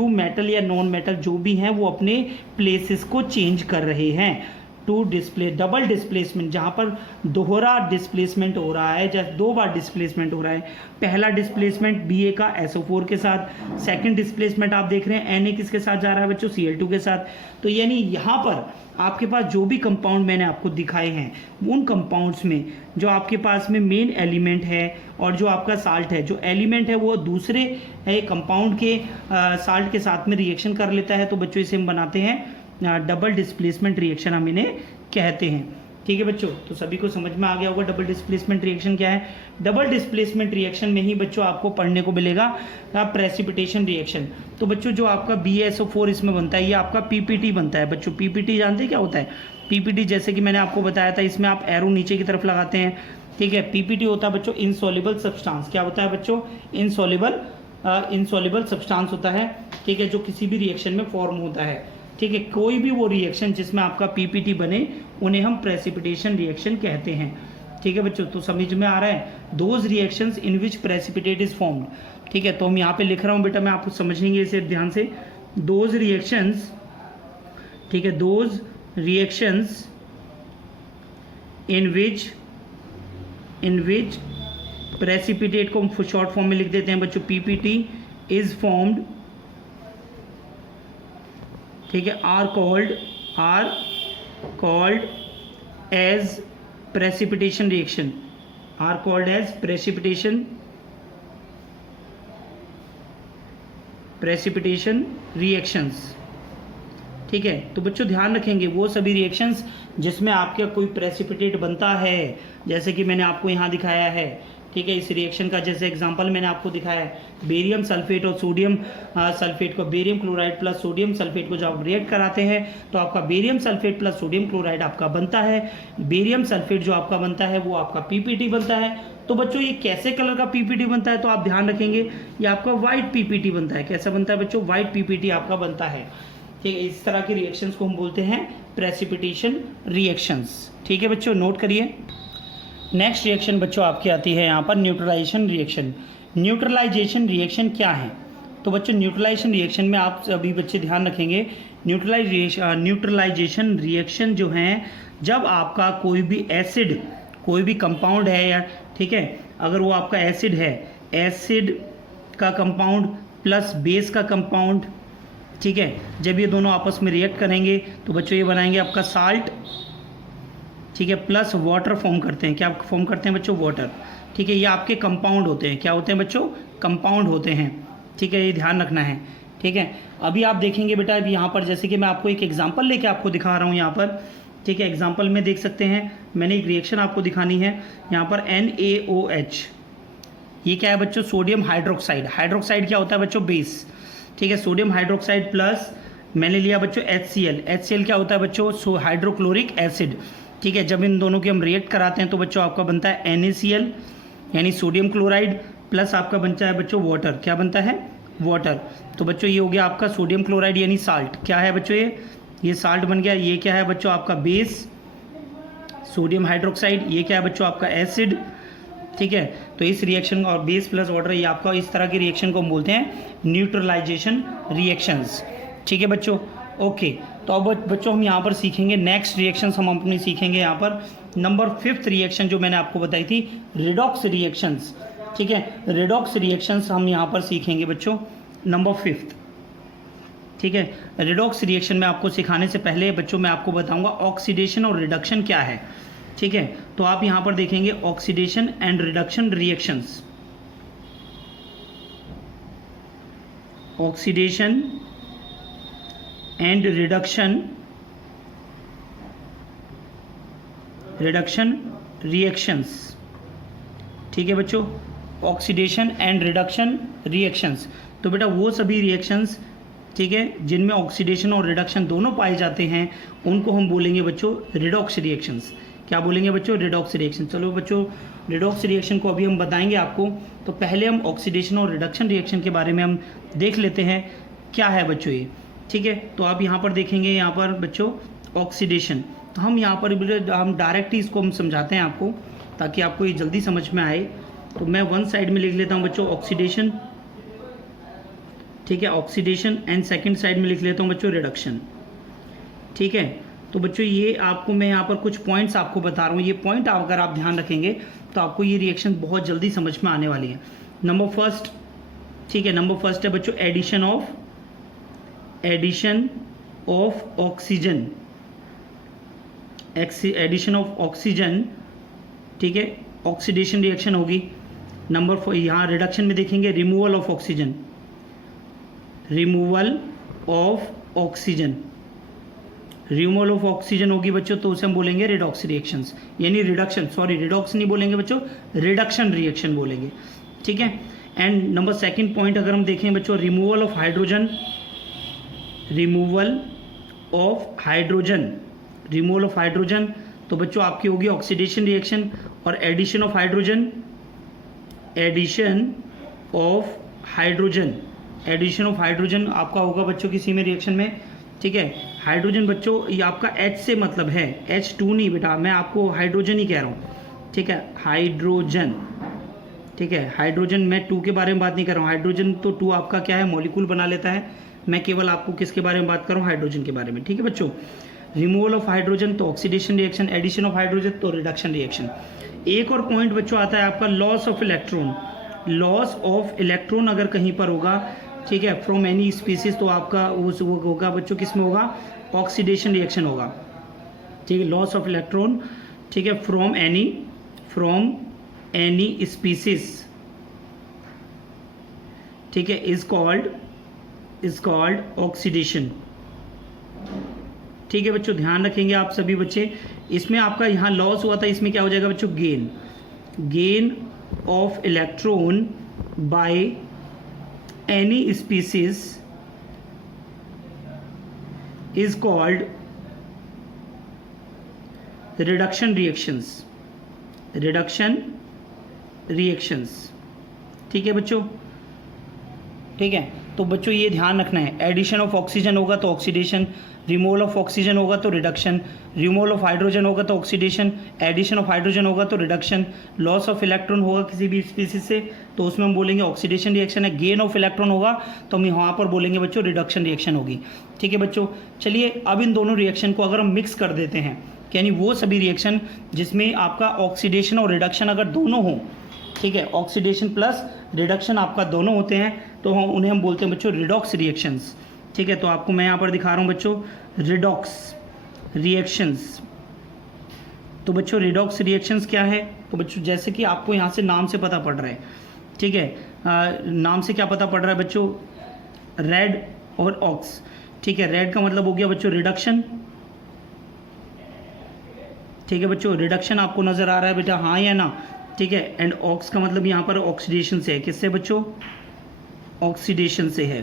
मेटल या नॉन मेटल जो भी हैं वो अपने प्लेसेस को चेंज कर रहे हैं। डबल डिस्प्लेसमेंट, जहाँ पर दोहरा डिस्प्लेसमेंट हो रहा है, जैसे 2 बार डिस्प्लेसमेंट हो रहा है। पहला डिस्प्लेसमेंट Ba का SO4 के साथ, सेकंड डिस्प्लेसमेंट आप देख रहे हैं Na किसके साथ जा रहा है बच्चों? Cl2 के साथ। तो यानी यहाँ पर आपके पास जो भी कंपाउंड मैंने आपको दिखाए हैं, उन कंपाउंड्स में जो आपके पास में मेन एलिमेंट है और जो आपका साल्ट है, जो एलिमेंट है वो दूसरे कंपाउंड के साल्ट के साथ में रिएक्शन कर लेता है। तो बच्चों इसे हम बनाते हैं डबल डिस्प्लेसमेंट रिएक्शन, हम इन्हें कहते हैं। ठीक है बच्चों, तो सभी को समझ में आ गया होगा डबल डिस्प्लेसमेंट रिएक्शन क्या है। डबल डिस्प्लेसमेंट रिएक्शन में ही बच्चों आपको पढ़ने को मिलेगा प्रेसिपिटेशन रिएक्शन। तो बच्चों जो आपका BaSO4 इसमें बनता है, ये आपका PPT बनता है। बच्चों PPT जानते हैं क्या होता है? PPT जैसे कि मैंने आपको बताया था, इसमें आप एरो नीचे की तरफ लगाते हैं, ठीक है। PPT होता है बच्चों इनसॉल्युबल सब्सटेंस। क्या होता है बच्चों? इनसॉल्युबल सब्सटेंस होता है, ठीक है, जो किसी भी रिएक्शन में फॉर्म होता है, ठीक है। कोई भी वो रिएक्शन जिसमें आपका PPT बने उन्हें हम प्रेसिपिटेशन रिएक्शन कहते हैं। ठीक है बच्चों, तो समझ में आ रहा है? Those reactions in which precipitate is formed, ठीक है। तो हम यहाँ पे लिख रहा हूँ बेटा, मैं आपको समझेंगे इसे ध्यान से। दोज रिएक्शंस, ठीक है, those reactions in which precipitate को हम शॉर्ट फॉर्म में लिख देते हैं बच्चों PPT इज फॉर्म्ड, ठीक है, are called as precipitation reaction, are called as precipitation reactions, ठीक है। तो बच्चों ध्यान रखेंगे वो सभी रिएक्शंस जिसमें आपका कोई प्रेसिपिटेट बनता है, जैसे कि मैंने आपको यहाँ दिखाया है, ठीक है। इस रिएक्शन का जैसे एग्जांपल मैंने आपको दिखाया है, बेरियम सल्फेट और सोडियम सल्फेट को, barium chloride plus sodium sulphate को जब आप रिएक्ट कराते हैं तो आपका barium sulphate plus sodium chloride आपका बनता है। बेरियम सल्फेट जो आपका बनता है वो आपका PPT बनता है। तो बच्चों ये कैसे कलर का PPT बनता है? तो आप ध्यान रखेंगे ये आपका वाइट PPT बनता है। कैसा बनता है बच्चों? वाइट PPT आपका बनता है, ठीक है। इस तरह के रिएक्शंस को हम बोलते हैं प्रेसिपिटेशन रिएक्शंस, ठीक है बच्चों, नोट करिए। नेक्स्ट रिएक्शन बच्चों आपकी आती है यहाँ पर न्यूट्रलाइजेशन रिएक्शन। न्यूट्रलाइजेशन रिएक्शन क्या है? तो बच्चों न्यूट्रलाइजेशन रिएक्शन में आप सभी बच्चे ध्यान रखेंगे, न्यूट्रलाइजेशन रिएक्शन जो हैं, जब आपका कोई भी एसिड, कोई भी कंपाउंड है या, ठीक है, अगर वो आपका एसिड है, एसिड का कंपाउंड प्लस बेस का कंपाउंड, ठीक है, जब ये दोनों आपस में रिएक्ट करेंगे तो बच्चों ये बनाएंगे आपका साल्ट, ठीक है, प्लस वाटर फॉर्म करते हैं। क्या फॉर्म करते हैं बच्चों? वाटर, ठीक है। ये आपके कंपाउंड होते हैं। क्या होते हैं बच्चों? कंपाउंड होते हैं, ठीक है, ये ध्यान रखना है, ठीक है। अभी आप देखेंगे बेटा, अभी यहाँ पर जैसे कि मैं आपको एक एग्जांपल लेके आपको दिखा रहा हूँ यहाँ पर, ठीक है। एग्जांपल में देख सकते हैं, मैंने एक रिएक्शन आपको दिखानी है यहाँ पर, NaOH। ये क्या है बच्चों? Sodium hydroxide. हाइड्रोक्साइड क्या होता है बच्चों? बेस, ठीक है। सोडियम हाइड्रोक्साइड प्लस मैंने लिया बच्चों HCl। HCl क्या होता है बच्चों? सो हाइड्रोक्लोरिक एसिड, ठीक है। जब इन दोनों के हम रिएक्ट कराते हैं तो बच्चों आपका बनता है NaCl, यानी सोडियम क्लोराइड, प्लस आपका बनता है बच्चों वाटर। क्या बनता है? वाटर। तो बच्चों ये हो गया आपका सोडियम क्लोराइड यानी साल्ट। क्या है बच्चों? ये साल्ट बन गया। ये क्या है बच्चों? आपका बेस, सोडियम हाइड्रोक्साइड। ये क्या है बच्चों? आपका एसिड, ठीक है। तो इस रिएक्शन और बेस प्लस वाटर, ये आपका इस तरह के रिएक्शन को हम बोलते हैं न्यूट्रलाइजेशन रिएक्शंस, ठीक है बच्चों। ओके, तो अब बच्चों हम यहाँ पर सीखेंगे नेक्स्ट रिएक्शंस, हम अपनी सीखेंगे यहाँ पर नंबर 5th रिएक्शन जो मैंने आपको बताई थी, रिडॉक्स रिएक्शंस, ठीक है। रिडॉक्स रिएक्शंस हम यहाँ पर सीखेंगे बच्चों नंबर 5th, ठीक है। रिडॉक्स रिएक्शन में आपको सिखाने से पहले बच्चों मैं आपको बताऊंगा ऑक्सीडेशन और रिडक्शन क्या है, ठीक है। तो आप यहाँ पर देखेंगे oxidation and reduction reactions, oxidation and reduction reactions, ठीक है बच्चों। Oxidation and reduction reactions. तो बेटा वो सभी रिएक्शंस, ठीक है, जिनमें ऑक्सीडेशन और रिडक्शन दोनों पाए जाते हैं, उनको हम बोलेंगे बच्चों रिडॉक्स रिएक्शंस। क्या बोलेंगे बच्चों? Redox reaction. चलो बच्चों, रिडॉक्स रिएक्शन को अभी हम बताएंगे आपको। तो पहले हम ऑक्सीडेशन और रिडक्शन रिएक्शन के बारे में हम देख लेते हैं क्या है बच्चों ये, ठीक है। तो आप यहाँ पर देखेंगे, यहाँ पर बच्चों ऑक्सीडेशन, तो हम यहाँ पर हम डायरेक्ट ही इसको हम समझाते हैं आपको, ताकि आपको ये जल्दी समझ में आए। तो मैं वन साइड में लिख लेता हूँ बच्चों ऑक्सीडेशन, ठीक है, ऑक्सीडेशन, एंड सेकंड साइड में लिख लेता हूँ बच्चों रिडक्शन, ठीक है। तो बच्चों ये आपको मैं यहाँ पर कुछ पॉइंट्स आपको बता रहा हूँ, ये पॉइंट अगर आप ध्यान रखेंगे तो आपको ये रिएक्शन बहुत जल्दी समझ में आने वाली है। नंबर फर्स्ट, ठीक है, नंबर फर्स्ट है बच्चों addition of oxygen, addition of oxygen, ठीक है, ऑक्सीडेशन रिएक्शन होगी। नंबर 4 यहाँ रिडक्शन में देखेंगे removal of oxygen, removal of oxygen, removal of oxygen होगी बच्चों, तो उसे हम बोलेंगे रिडॉक्स रिएक्शंस, यानी रिडक्शन, सॉरी रिडॉक्स नहीं बोलेंगे बच्चों, रिडक्शन रिएक्शन बोलेंगे, ठीक है। एंड नंबर सेकंड पॉइंट अगर हम देखें बच्चों, removal of hydrogen, removal of hydrogen, removal of hydrogen, तो बच्चों आपकी होगी ऑक्सीडेशन रिएक्शन। और addition of hydrogen, addition of hydrogen, addition of hydrogen आपका होगा बच्चों किसी में रिएक्शन में, ठीक है। हाइड्रोजन बच्चों ये आपका H से मतलब है, H2 नहीं बेटा, मैं आपको हाइड्रोजन ही कह रहा हूँ, ठीक है, हाइड्रोजन, ठीक है। हाइड्रोजन, मैं 2 के बारे में बात नहीं कर रहा हूँ, हाइड्रोजन तो 2 आपका क्या है, मॉलिक्यूल बना लेता है, मैं केवल आपको किसके बारे में बात कर रहा हूँ, हाइड्रोजन के बारे में, ठीक है बच्चों। रिमूवल ऑफ हाइड्रोजन तो oxidation reaction, addition of hydrogen तो रिडक्शन रिएक्शन। एक और पॉइंट बच्चों आता है आपका loss of electron, loss of electron अगर कहीं पर होगा, ठीक है, फ्रॉम एनी स्पीसीज, तो आपका वो होगा बच्चों किस में होगा, ऑक्सीडेशन रिएक्शन होगा, ठीक है, लॉस ऑफ इलेक्ट्रॉन, ठीक है, फ्रॉम एनी स्पीसीज, ठीक है, इज कॉल्ड ऑक्सीडेशन, ठीक है बच्चों। ध्यान रखेंगे आप सभी बच्चे, इसमें आपका यहाँ लॉस हुआ था, इसमें क्या हो जाएगा बच्चों, gain of electron by any species is called reduction reactions, ठीक है बच्चों, ठीक है। तो बच्चों ये ध्यान रखना है, एडिशन ऑफ ऑक्सीजन होगा तो ऑक्सीडेशन, रिमूवल ऑफ ऑक्सीजन होगा तो रिडक्शन, रिमूवल ऑफ हाइड्रोजन होगा तो ऑक्सीडेशन, एडिशन ऑफ हाइड्रोजन होगा तो रिडक्शन, लॉस ऑफ इलेक्ट्रॉन होगा किसी भी स्पीसीज से तो उसमें हम बोलेंगे ऑक्सीडेशन रिएक्शन है, गेन ऑफ इलेक्ट्रॉन होगा तो हम यहाँ पर बोलेंगे बच्चों रिडक्शन रिएक्शन होगी, ठीक है बच्चों। चलिए अब इन दोनों रिएक्शन को अगर हम मिक्स कर देते हैं, यानी वो सभी रिएक्शन जिसमें आपका ऑक्सीडेशन और रिडक्शन अगर दोनों हों, ठीक है, ऑक्सीडेशन प्लस रिडक्शन आपका दोनों होते हैं, तो हम उन्हें हम बोलते हैं बच्चों रिडॉक्स रिएक्शंस, ठीक है। तो आपको मैं यहाँ पर दिखा रहा हूँ बच्चों रिडॉक्स रिएक्शंस। तो बच्चों रिडॉक्स रिएक्शंस क्या है, तो बच्चों जैसे कि आपको यहाँ से नाम से पता पड़ रहा है, ठीक है, नाम से क्या पता पड़ रहा है बच्चों, रेड और ऑक्स, ठीक है। रेड का मतलब हो गया बच्चों रिडक्शन, ठीक है बच्चों, रिडक्शन आपको नजर आ रहा है बेटा, हाँ या ना, ठीक है। एंड ऑक्स का मतलब यहाँ पर ऑक्सीडेशन से है, किससे बच्चों, ऑक्सीडेशन से है।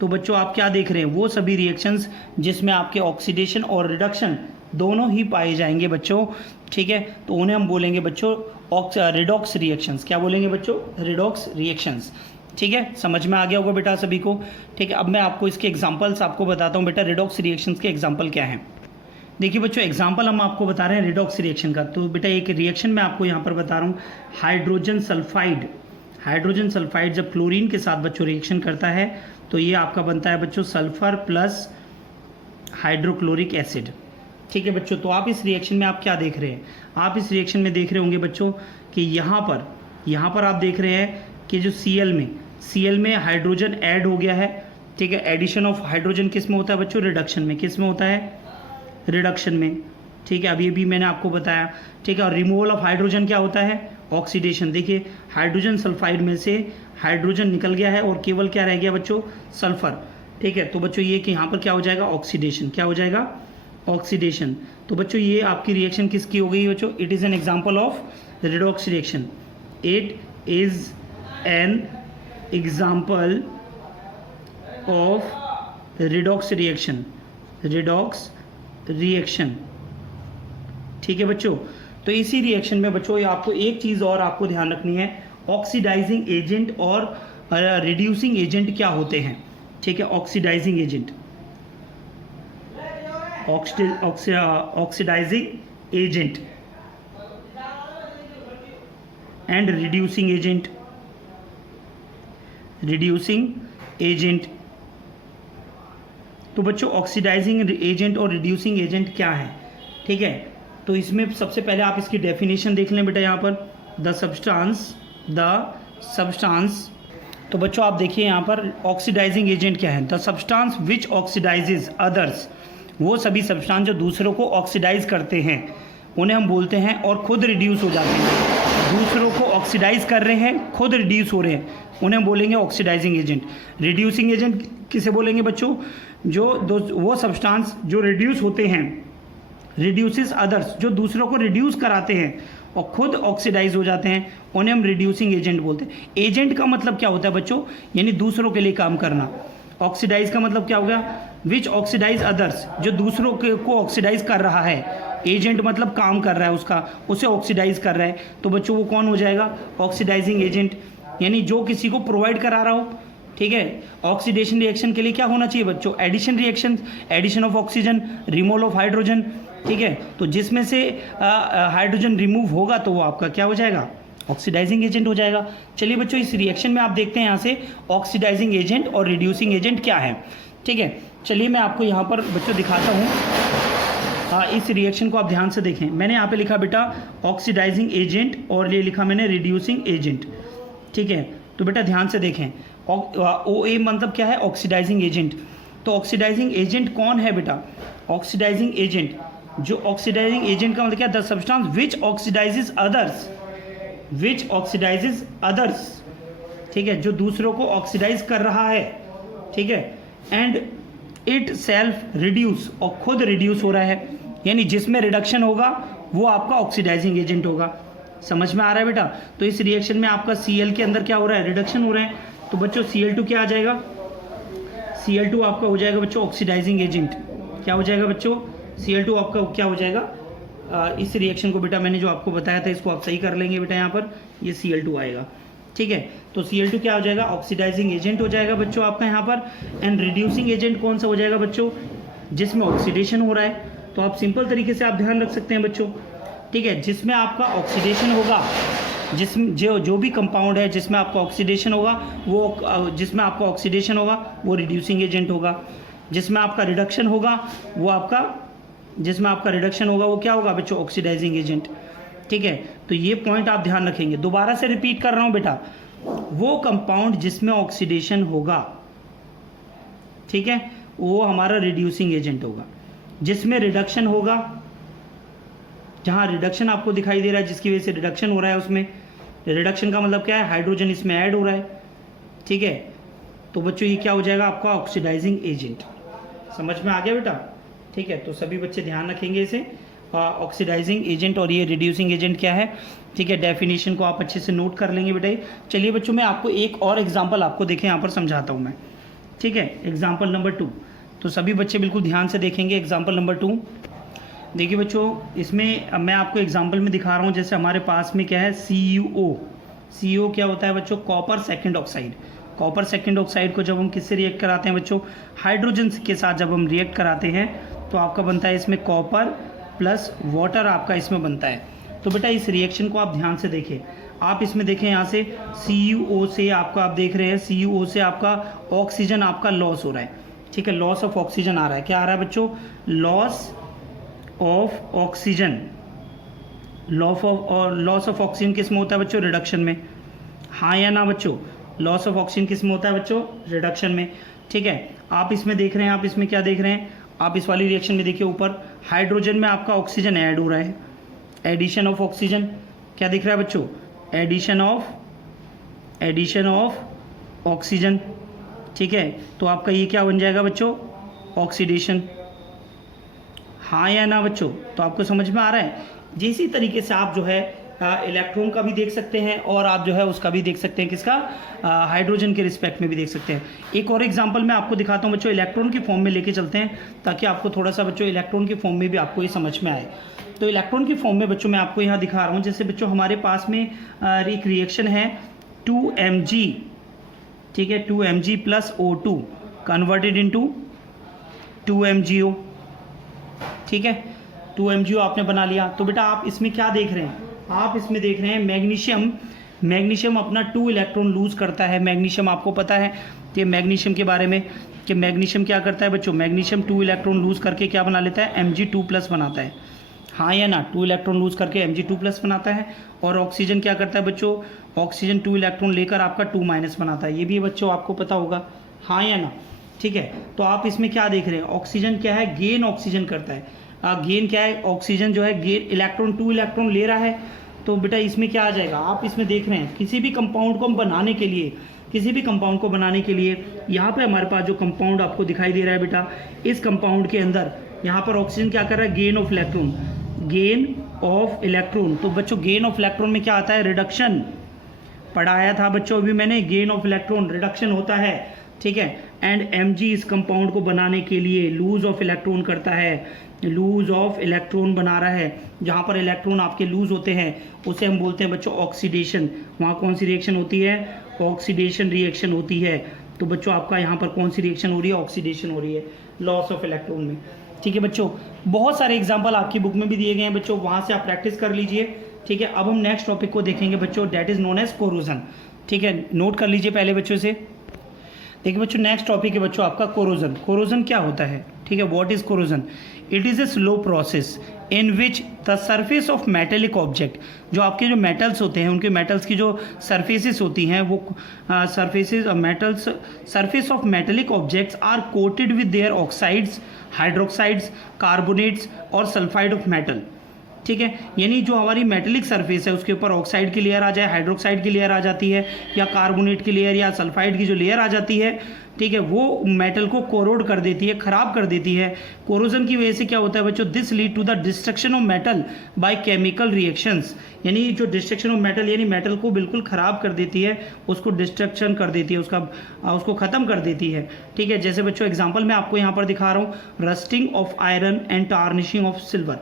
तो बच्चों आप क्या देख रहे हैं, वो सभी रिएक्शंस जिसमें आपके ऑक्सीडेशन और रिडक्शन दोनों ही पाए जाएंगे बच्चों, ठीक है। तो उन्हें हम बोलेंगे बच्चों रिडॉक्स रिएक्शंस, क्या बोलेंगे बच्चों, रिडॉक्स रिएक्शंस, ठीक है। समझ में आ गया होगा बेटा सभी को, ठीक है। अब मैं आपको इसके एग्जांपल्स आपको बताता हूँ बेटा, रिडॉक्स रिएक्शंस के एग्जांपल क्या हैं। देखिए बच्चों एग्जांपल हम आपको बता रहे हैं रिडॉक्स रिएक्शन का। तो बेटा एक रिएक्शन मैं आपको यहाँ पर बता रहा हूँ, हाइड्रोजन सल्फाइड, हाइड्रोजन सल्फाइड जब क्लोरीन के साथ बच्चों रिएक्शन करता है तो ये आपका बनता है बच्चों सल्फर प्लस हाइड्रोक्लोरिक एसिड, ठीक है बच्चों। तो आप इस रिएक्शन में आप क्या देख रहे हैं, आप इस रिएक्शन में देख रहे होंगे बच्चों कि यहाँ पर आप देख रहे हैं कि जो Cl में हाइड्रोजन ऐड हो गया है, ठीक है। एडिशन ऑफ हाइड्रोजन किस में होता है बच्चों, रिडक्शन में, किस में होता है, रिडक्शन में, ठीक है। अभी मैंने आपको बताया, ठीक है। और रिमूवल ऑफ हाइड्रोजन क्या होता है, ऑक्सीडेशन। देखिए हाइड्रोजन सल्फाइड में से हाइड्रोजन निकल गया है और केवल क्या रह गया बच्चों, सल्फर, ठीक है। तो बच्चों ये कि यहाँ पर क्या हो जाएगा, ऑक्सीडेशन, क्या हो जाएगा, ऑक्सीडेशन। तो बच्चों ये आपकी रिएक्शन किसकी हो गई बच्चों, it is an example of redox reaction, it is an example of redox reaction, redox reaction. ठीक है बच्चों, तो इसी रिएक्शन में बच्चों ये आपको एक चीज़ और आपको ध्यान रखनी है, ऑक्सीडाइजिंग एजेंट और रिड्यूसिंग एजेंट क्या होते हैं। ठीक है, oxidising agent, oxidising agent and reducing agent, reducing agent. तो बच्चों ऑक्सीडाइजिंग एजेंट और रिड्यूसिंग एजेंट क्या है। ठीक है, तो इसमें सबसे पहले आप इसकी डेफिनेशन देख लें बेटा यहाँ पर, द सब्सटेंस। तो बच्चों आप देखिए यहाँ पर ऑक्सीडाइजिंग एजेंट क्या है, the substance which oxidises others, वो सभी सब्सटेंस जो दूसरों को ऑक्सीडाइज करते हैं उन्हें हम बोलते हैं, और खुद रिड्यूस हो जाते हैं। दूसरों को ऑक्सीडाइज कर रहे हैं, खुद रिड्यूस हो रहे हैं, उन्हें बोलेंगे ऑक्सीडाइजिंग एजेंट। रिड्यूसिंग एजेंट किसे बोलेंगे बच्चों, वो सब्सटेंस जो रिड्यूस होते हैं, रिड्यूसेस अदर्स, जो दूसरों को रिड्यूस कराते हैं और खुद ऑक्सीडाइज हो जाते हैं, उन्हें हम रिड्यूसिंग एजेंट बोलते हैं। एजेंट का मतलब क्या होता है बच्चों, यानी दूसरों के लिए काम करना। ऑक्सीडाइज का मतलब क्या हो गया, विच ऑक्सीडाइज अदर्स, जो दूसरों को ऑक्सीडाइज कर रहा है। एजेंट मतलब काम कर रहा है उसका, उसे ऑक्सीडाइज कर रहा है, तो बच्चों वो कौन हो जाएगा, ऑक्सीडाइजिंग एजेंट, यानी जो किसी को प्रोवाइड करा रहा हो। ठीक है, ऑक्सीडेशन रिएक्शन के लिए क्या होना चाहिए बच्चों, addition reaction, addition of oxygen, removal of hydrogen. ठीक है, तो जिसमें से हाइड्रोजन रिमूव होगा तो वो आपका क्या हो जाएगा, ऑक्सीडाइजिंग एजेंट हो जाएगा। चलिए बच्चों इस रिएक्शन में आप देखते हैं यहाँ से ऑक्सीडाइजिंग एजेंट और रिड्यूसिंग एजेंट क्या है। ठीक है, चलिए मैं आपको यहाँ पर बच्चों दिखाता हूँ। इस रिएक्शन को आप ध्यान से देखें, मैंने यहाँ पे लिखा बेटा ऑक्सीडाइजिंग एजेंट और ये लिखा मैंने रिड्यूसिंग एजेंट। ठीक है, तो बेटा ध्यान से देखें, ओ ए मतलब क्या है, ऑक्सीडाइजिंग एजेंट। तो ऑक्सीडाइजिंग एजेंट कौन है बेटा, ऑक्सीडाइजिंग एजेंट, जो ऑक्सीडाइजिंग एजेंट का मतलब क्या, the substance which oxidises others, which oxidises others. ठीक है, जो दूसरों को ऑक्सीडाइज कर रहा है। ठीक है, एंड इट सेल्फ रिड्यूस, और खुद रिड्यूस हो रहा है, यानी जिसमें रिडक्शन होगा वो आपका ऑक्सीडाइजिंग एजेंट होगा। समझ में आ रहा है बेटा। तो इस रिएक्शन में आपका Cl के अंदर क्या हो रहा है, रिडक्शन हो रहा है, तो बच्चों Cl2 क्या आ जाएगा, Cl2 आपका हो जाएगा बच्चों ऑक्सीडाइजिंग एजेंट। क्या हो जाएगा बच्चों, Cl2 आपका क्या हो जाएगा, इस रिएक्शन को बेटा मैंने जो आपको बताया था इसको आप सही कर लेंगे बेटा, यहाँ पर ये Cl2 आएगा। ठीक है, तो Cl2 क्या हो जाएगा, ऑक्सीडाइजिंग एजेंट हो जाएगा बच्चों आपका यहाँ पर। एंड रिड्यूसिंग एजेंट कौन सा हो जाएगा बच्चों, जिसमें ऑक्सीडेशन हो रहा है। तो आप सिंपल तरीके से आप ध्यान रख सकते हैं बच्चों। ठीक है, जिसमें आपका ऑक्सीडेशन होगा, जिसमें जो भी कंपाउंड है जिसमें आपका ऑक्सीडेशन होगा वो, जिसमें आपका ऑक्सीडेशन होगा वो रिड्यूसिंग एजेंट होगा। जिसमें आपका रिडक्शन होगा वो आपका, जिसमें आपका रिडक्शन होगा वो क्या होगा बच्चों, ऑक्सीडाइजिंग एजेंट। ठीक है, तो ये पॉइंट आप ध्यान रखेंगे। दोबारा से रिपीट कर रहा हूँ बेटा, वो कंपाउंड जिसमें ऑक्सीडेशन होगा, ठीक है, वो हमारा रिड्यूसिंग एजेंट होगा। जिसमें रिडक्शन होगा, जहाँ रिडक्शन आपको दिखाई दे रहा है, जिसकी वजह से रिडक्शन हो रहा है, उसमें रिडक्शन का मतलब क्या है, हाइड्रोजन इसमें ऐड हो रहा है। ठीक है, तो बच्चों ये क्या हो जाएगा आपका ऑक्सीडाइजिंग एजेंट। समझ में आ गया बेटा। ठीक है, तो सभी बच्चे ध्यान रखेंगे इसे, ऑक्सीडाइजिंग एजेंट और ये रिड्यूसिंग एजेंट क्या है। ठीक है, डेफिनेशन को आप अच्छे से नोट कर लेंगे बेटा। चलिए बच्चों मैं आपको एक और एग्जांपल आपको देखें यहाँ पर समझाता हूँ मैं। ठीक है, एग्जांपल नंबर 2, तो सभी बच्चे बिल्कुल ध्यान से देखेंगे। एग्जांपल नंबर 2 देखिए बच्चों, इसमें मैं आपको एग्जांपल में दिखा रहा हूँ। जैसे हमारे पास में क्या है, CuO। CuO क्या होता है बच्चों, copper second oxide. Copper second oxide को जब हम किससे रिएक्ट कराते हैं बच्चों, हाइड्रोजन के साथ जब हम रिएक्ट कराते हैं तो आपका बनता है इसमें कॉपर प्लस वाटर आपका इसमें बनता है। तो बेटा इस रिएक्शन को आप ध्यान से देखें। आप इसमें देखें यहाँ से CuO से आपका, आप देख रहे हैं CuO से आपका ऑक्सीजन आपका लॉस हो रहा है। ठीक है, लॉस ऑफ ऑक्सीजन आ रहा है। क्या आ रहा है बच्चों, loss of oxygen. Loss of oxygen किस में होता है बच्चों, रिडक्शन में। हाँ या ना बच्चों, लॉस ऑफ ऑक्सीजन किस में होता है बच्चों, रिडक्शन में। ठीक है, आप इसमें देख रहे हैं, आप इसमें क्या देख रहे हैं, आप इस वाली रिएक्शन में देखिए ऊपर हाइड्रोजन में आपका ऑक्सीजन ऐड हो रहा है, एडिशन ऑफ ऑक्सीजन। क्या दिख रहा है बच्चों, एडिशन ऑफ ऑक्सीजन। ठीक है, तो आपका ये क्या बन जाएगा बच्चों, ऑक्सीडेशन। हाँ या ना बच्चों, तो आपको समझ में आ रहा है। इसी तरीके से आप जो है इलेक्ट्रॉन का भी देख सकते हैं और आप जो है उसका भी देख सकते हैं, किसका, हाइड्रोजन के रिस्पेक्ट में भी देख सकते हैं। एक और एग्जांपल मैं आपको दिखाता हूं बच्चों, इलेक्ट्रॉन की फॉर्म में लेके चलते हैं ताकि आपको थोड़ा सा बच्चों इलेक्ट्रॉन की फॉर्म में भी आपको ये समझ में आए। तो इलेक्ट्रॉन की फॉर्म में बच्चों मैं आपको यहाँ दिखा रहा हूँ, जैसे बच्चों हमारे पास में एक रिएक्शन है 2Mg, ठीक है, 2Mg plus O2 converted into 2MgO, ठीक है, 2MgO आपने बना लिया। तो बेटा आप इसमें क्या देख रहे हैं, आप इसमें देख रहे हैं मैग्नीशियम अपना 2 इलेक्ट्रॉन लूज करता है। मैग्नीशियम आपको पता है कि मैग्नीशियम के बारे में कि मैग्नीशियम क्या करता है बच्चों, मैग्नीशियम 2 इलेक्ट्रॉन लूज करके क्या बना लेता है, Mg2+ बनाता है, हाँ या ना, 2 इलेक्ट्रॉन लूज करके Mg2+ बनाता है। और ऑक्सीजन क्या करता है बच्चों, ऑक्सीजन 2 इलेक्ट्रॉन लेकर आपका 2- बनाता है, ये भी बच्चों आपको पता होगा, हाँ या ना, ठीक है। तो आप इसमें क्या देख रहे हैं, ऑक्सीजन क्या है, गेन ऑक्सीजन करता है। गेन क्या है, ऑक्सीजन जो है गेन इलेक्ट्रॉन 2 इलेक्ट्रॉन ले रहा है। तो बेटा इसमें क्या आ जाएगा, आप इसमें देख रहे हैं किसी भी कंपाउंड को बनाने के लिए, यहाँ पे हमारे पास जो कंपाउंड आपको दिखाई दे रहा है बेटा, इस कंपाउंड के अंदर यहाँ पर ऑक्सीजन क्या कर रहा है, गेन ऑफ इलेक्ट्रॉन। तो बच्चों गेन ऑफ इलेक्ट्रॉन में क्या आता है, रिडक्शन, पढ़ाया था बच्चों अभी मैंने, गेन ऑफ इलेक्ट्रॉन रिडक्शन होता है, ठीक है। एंड Mg इस कंपाउंड को बनाने के लिए लूज ऑफ इलेक्ट्रॉन करता है, लूज ऑफ इलेक्ट्रॉन बना रहा है। जहाँ पर इलेक्ट्रॉन आपके लूज होते हैं उसे हम बोलते हैं बच्चों ऑक्सीडेशन। वहाँ कौन सी रिएक्शन होती है, ऑक्सीडेशन रिएक्शन होती है। तो बच्चों आपका यहाँ पर कौन सी रिएक्शन हो रही है, ऑक्सीडेशन हो रही है लॉस ऑफ इलेक्ट्रॉन में, ठीक है बच्चों। बहुत सारे एग्जाम्पल आपकी बुक में भी दिए गए हैं बच्चों, वहाँ से आप प्रैक्टिस कर लीजिए, ठीक है। अब हम नेक्स्ट टॉपिक को देखेंगे बच्चों, that is known as corrosion, ठीक है, नोट कर लीजिए पहले बच्चों से। देखिए बच्चों नेक्स्ट टॉपिक है बच्चों आपका कोरोजन। कोरोजन क्या होता है, ठीक है, what is corrosion, it is a slow process in which the surface of metallic object, जो आपके जो मेटल्स होते हैं उनके मेटल्स की जो सरफेसेस होती हैं वो surface of metallic objects are coated with their oxides, hydroxides, carbonates और सल्फाइड ऑफ मेटल, ठीक है। यानी जो हमारी मेटेलिक सरफेस है उसके ऊपर ऑक्साइड की लेयर आ जाए, हाइड्रोक्साइड की लेयर आ जाती है, या कार्बोनेट की लेयर या सल्फाइड की जो लेयर आ जाती है, ठीक है, वो मेटल को कोरोड कर देती है, खराब कर देती है। कोरोजन की वजह से क्या होता है बच्चों, this lead to the destruction of metal by chemical reactions, यानी जो डिस्ट्रक्शन ऑफ मेटल यानी मेटल को बिल्कुल खराब कर देती है, उसको डिस्ट्रक्शन कर देती है, उसको खत्म कर देती है, ठीक है। जैसे बच्चों एग्जाम्पल मैं आपको यहाँ पर दिखा रहा हूँ, rusting of iron and tarnishing of silver,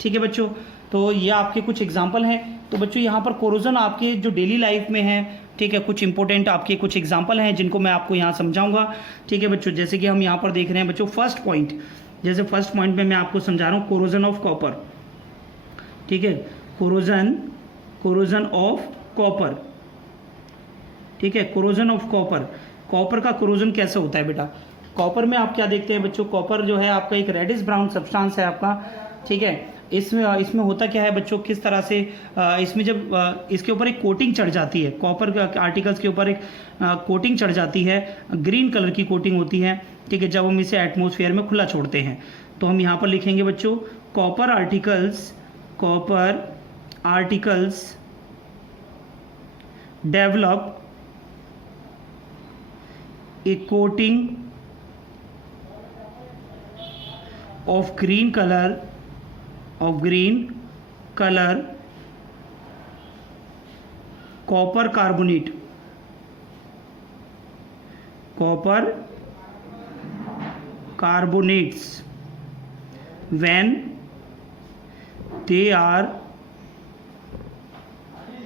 ठीक है बच्चों। तो ये आपके कुछ एग्जाम्पल हैं। तो बच्चों यहाँ पर कोरोजन आपके जो डेली लाइफ में है, ठीक है, कुछ इंपॉर्टेंट आपके कुछ एग्जाम्पल हैं जिनको मैं आपको यहाँ समझाऊंगा, ठीक है बच्चों। जैसे कि हम यहाँ पर देख रहे हैं बच्चों फर्स्ट पॉइंट, जैसे फर्स्ट पॉइंट में मैं आपको समझा रहा हूँ कोरोजन ऑफ कॉपर, ठीक है, कोरोजन ऑफ कॉपर, ठीक है, कोरोजन ऑफ कॉपर। कॉपर का कोरोजन कैसे होता है बेटा, कॉपर में आप क्या देखते हैं बच्चों, कॉपर जो है आपका एक रेडिश ब्राउन सब्सटेंस है आपका, ठीक है। इसमें होता क्या है बच्चों, किस तरह से इसमें जब इसके ऊपर एक कोटिंग चढ़ जाती है, कॉपर आर्टिकल्स के ऊपर एक कोटिंग चढ़ जाती है, ग्रीन कलर की कोटिंग होती है, ठीक है। जब हम इसे एटमॉस्फेयर में खुला छोड़ते हैं तो हम यहाँ पर लिखेंगे बच्चों copper articles develop a coating of green colour copper carbonates when they are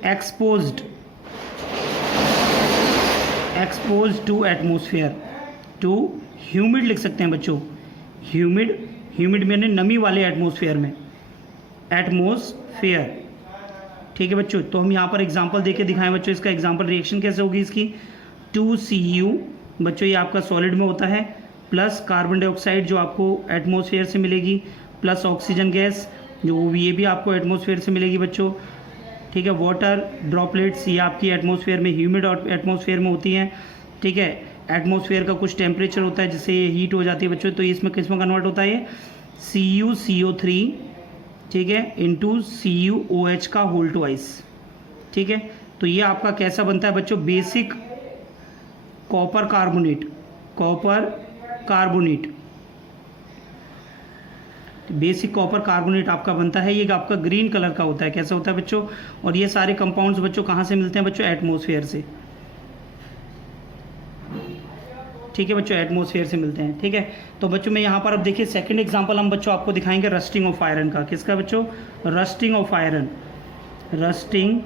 exposed to atmosphere, to humid लिख सकते हैं बच्चों, ह्यूमिड में नमी वाले एटमॉस्फेयर में, एटमॉस्फेयर, ठीक है बच्चों। तो हम यहाँ पर एग्जांपल देके दिखाएं बच्चों, इसका एग्जांपल रिएक्शन कैसे होगी इसकी, 2Cu बच्चों ये आपका सॉलिड में होता है, प्लस कार्बन डाइऑक्साइड जो आपको एटमॉस्फेयर से मिलेगी, प्लस ऑक्सीजन गैस जो ये भी आपको एटमॉस्फेयर से मिलेगी बच्चों, ठीक है। वाटर ड्रॉपलेट्स ये आपकी एटमॉस्फेयर में, ह्यूमिड एटमॉस्फेयर में होती हैं, ठीक है। एटमॉस्फेयर का कुछ टेम्परेचर होता है जिससे ये हीट हो जाती है बच्चों, तो इसमें किस में कन्वर्ट होता है ये CuCO3, ठीक है, इंटू CuOH का होल ट्वाइस, ठीक है। तो ये आपका कैसा बनता है बच्चों, basic copper carbonate, basic copper carbonate आपका बनता है, ये आपका ग्रीन कलर का होता है। कैसा होता है बच्चों? और ये सारे कंपाउंड्स बच्चों कहाँ से मिलते हैं बच्चों? एटमॉस्फेयर से। ठीक है बच्चों, एटमॉस्फेयर से मिलते हैं। ठीक है, तो बच्चों में यहाँ पर अब देखिए सेकंड एग्जांपल हम बच्चों आपको दिखाएंगे रस्टिंग ऑफ आयरन का। किसका बच्चों? Rusting of iron. रस्टिंग,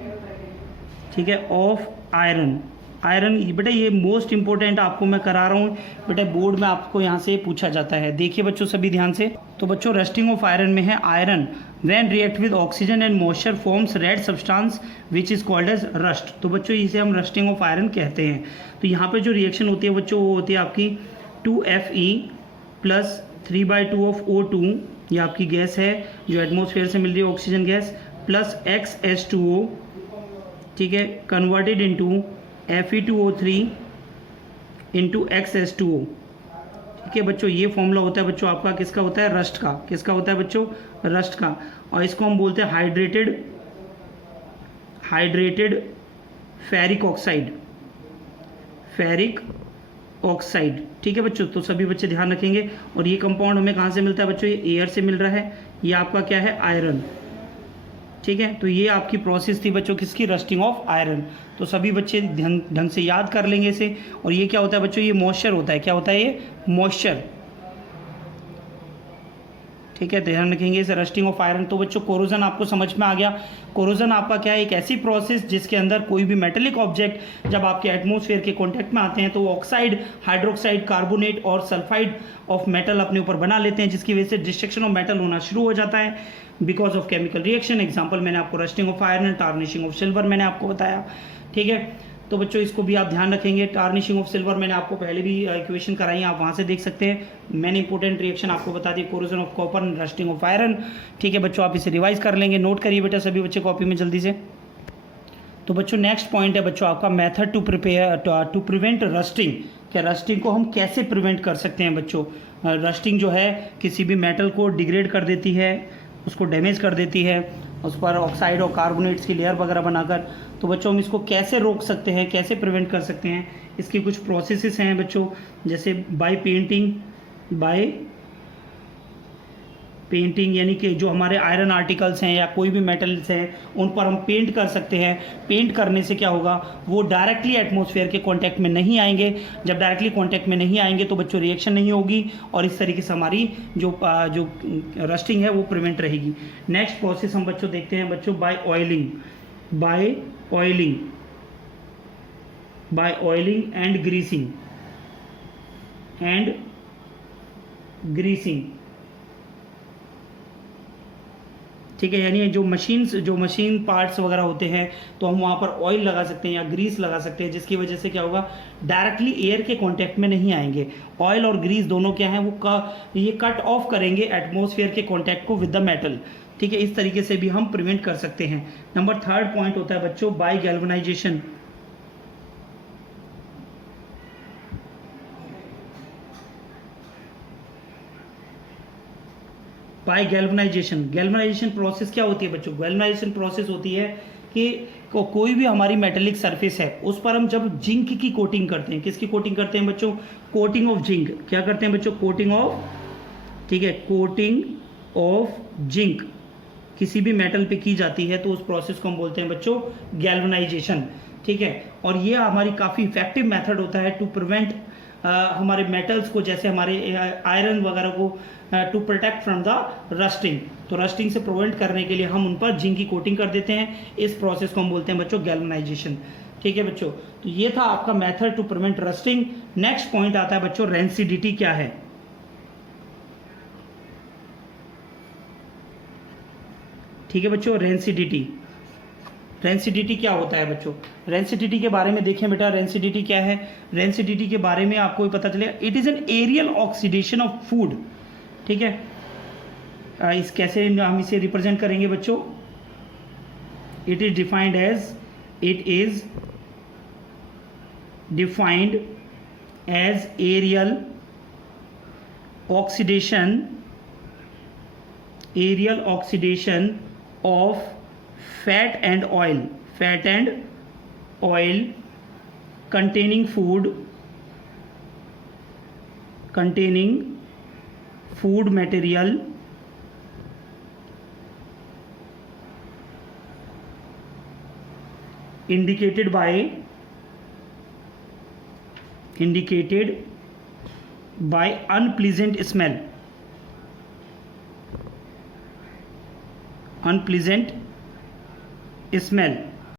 ठीक है, ऑफ आयरन। आयरन बेटा ये मोस्ट इंपॉर्टेंट आपको मैं करा रहा हूँ बेटा, बोर्ड में आपको यहाँ से पूछा जाता है। देखिए बच्चों सभी ध्यान से। तो बच्चों रस्टिंग ऑफ आयरन में है iron when react with oxygen and moisture forms red substance which is called as rust. तो बच्चों इसे हम रस्टिंग ऑफ आयरन कहते हैं। तो यहाँ पे जो रिएक्शन होती है बच्चों वो होती है आपकी 2Fe प्लस 3/2 ऑफ O2, ये आपकी गैस है जो एटमॉस्फेयर से मिल रही है, ऑक्सीजन गैस, प्लस XH2O, ठीक है, converted into Fe2O3 into XH2O। ठीक है बच्चों, ये फॉर्मूला होता है बच्चों आपका किसका होता है? रस्ट का। किसका होता है बच्चों? रस्ट का। और इसको हम बोलते हैं hydrated ferric oxide. Ferric oxide. ठीक है बच्चों, तो सभी बच्चे ध्यान रखेंगे। और ये कंपाउंड हमें कहाँ से मिलता है बच्चों? ये एयर से मिल रहा है। ये आपका क्या है? आयरन। ठीक है, तो ये आपकी प्रोसेस थी बच्चों किसकी? Rusting of iron. तो सभी बच्चे ढंग से याद कर लेंगे इसे। और ये क्या होता है बच्चों? ये मॉइस्चर होता है। क्या होता है ये? मॉइस्चर। ठीक है, ध्यान रखेंगे इसे, रस्टिंग ऑफ आयरन। तो बच्चों कोरोजन आपको समझ में आ गया। कोरोजन आपका क्या है? एक ऐसी प्रोसेस जिसके अंदर कोई भी मेटेलिक ऑब्जेक्ट जब आपके एटमॉस्फेयर के कांटेक्ट में आते हैं तो वो ऑक्साइड, हाइड्रोक्साइड, कार्बोनेट और सल्फाइड ऑफ मेटल अपने ऊपर बना लेते हैं, जिसकी वजह से डिस्ट्रक्शन ऑफ मेटल होना शुरू हो जाता है because of chemical reaction. Example मैंने आपको rusting of iron, tarnishing of silver मैंने आपको बताया। ठीक है, तो बच्चों इसको भी आप ध्यान रखेंगे। टार्निशिंग ऑफ सिल्वर मैंने आपको पहले भी इक्वेशन कराई है, आप वहाँ से देख सकते हैं। मैंने इंपॉर्टेंट रिएक्शन आपको बता दी, corrosion of copper and rusting of iron. ठीक है बच्चों, आप इसे रिवाइज कर लेंगे। नोट करिए बेटा सभी बच्चे कॉपी में जल्दी से। तो बच्चों नेक्स्ट पॉइंट है बच्चों आपका मेथड टू प्रिवेंट रस्टिंग। क्या रस्टिंग को हम कैसे प्रिवेंट कर सकते हैं बच्चों? रस्टिंग जो है किसी भी मेटल को डिग्रेड कर देती है, उसको डैमेज कर देती है, उस पर ऑक्साइड और कार्बोनेट्स की लेयर वगैरह बनाकर। तो बच्चों हम इसको कैसे रोक सकते हैं, कैसे प्रिवेंट कर सकते हैं? इसकी कुछ प्रोसेसेस हैं बच्चों, जैसे बाय पेंटिंग यानी कि जो हमारे आयरन आर्टिकल्स हैं या कोई भी मेटल्स हैं उन पर हम पेंट कर सकते हैं। पेंट करने से क्या होगा? वो डायरेक्टली एटमॉस्फेयर के कांटेक्ट में नहीं आएंगे। जब डायरेक्टली कांटेक्ट में नहीं आएंगे तो बच्चों रिएक्शन नहीं होगी और इस तरीके से हमारी जो रस्टिंग है वो प्रिवेंट रहेगी। नेक्स्ट प्रोसेस हम बच्चों देखते हैं बच्चों बाय ऑयलिंग एंड ग्रीसिंग। ठीक है, यानी जो मशीन पार्ट्स वगैरह होते हैं तो हम वहाँ पर ऑयल लगा सकते हैं या ग्रीस लगा सकते हैं, जिसकी वजह से क्या होगा? डायरेक्टली एयर के कांटेक्ट में नहीं आएंगे। ऑयल और ग्रीस दोनों क्या हैं? ये कट ऑफ करेंगे एटमॉस्फेयर के कांटेक्ट को विद द मेटल। ठीक है, इस तरीके से भी हम प्रिवेंट कर सकते हैं। नंबर थर्ड पॉइंट होता है बच्चों by galvanisation. By galvanisation process क्या होती है बच्चों? गैल्वेनाइजेशन प्रोसेस होती है कि कोई भी हमारी मेटेलिक सरफेस है उस पर हम जब जिंक की कोटिंग करते हैं। किसकी कोटिंग करते हैं बच्चों? Coating of zinc. क्या करते हैं बच्चों? कोटिंग ऑफ, ठीक है, कोटिंग ऑफ जिंक किसी भी मेटल पे की जाती है तो उस प्रोसेस को हम बोलते हैं बच्चों गैल्वेनाइजेशन। ठीक है, और ये हमारी काफ़ी इफेक्टिव मेथड होता है टू प्रिवेंट हमारे मेटल्स को, जैसे हमारे आयरन वगैरह को, to protect from the rusting. तो रस्टिंग से प्रिवेंट करने के लिए हम उन पर जिंक की कोटिंग कर देते हैं। इस प्रोसेस को हम बोलते हैं बच्चों गैल्वेनाइजेशन। ठीक है बच्चों, तो ये था आपका method to prevent rusting. Next point आता है बच्चों रेंसिडिटी क्या है? ठीक है बच्चों, रेंसिडिटी क्या होता है बच्चों? रेंसिडिटी के बारे में देखें बेटा, रेंसिडिटी क्या है? रेंसिडिटी के बारे में आपको भी पता चलेगा। It is an aerial oxidation of food. ठीक है, इस कैसे हम इसे रिप्रेजेंट करेंगे बच्चों? It is defined as aerial oxidation of fat and oil containing food material indicated by unpleasant smell, unpleasant smell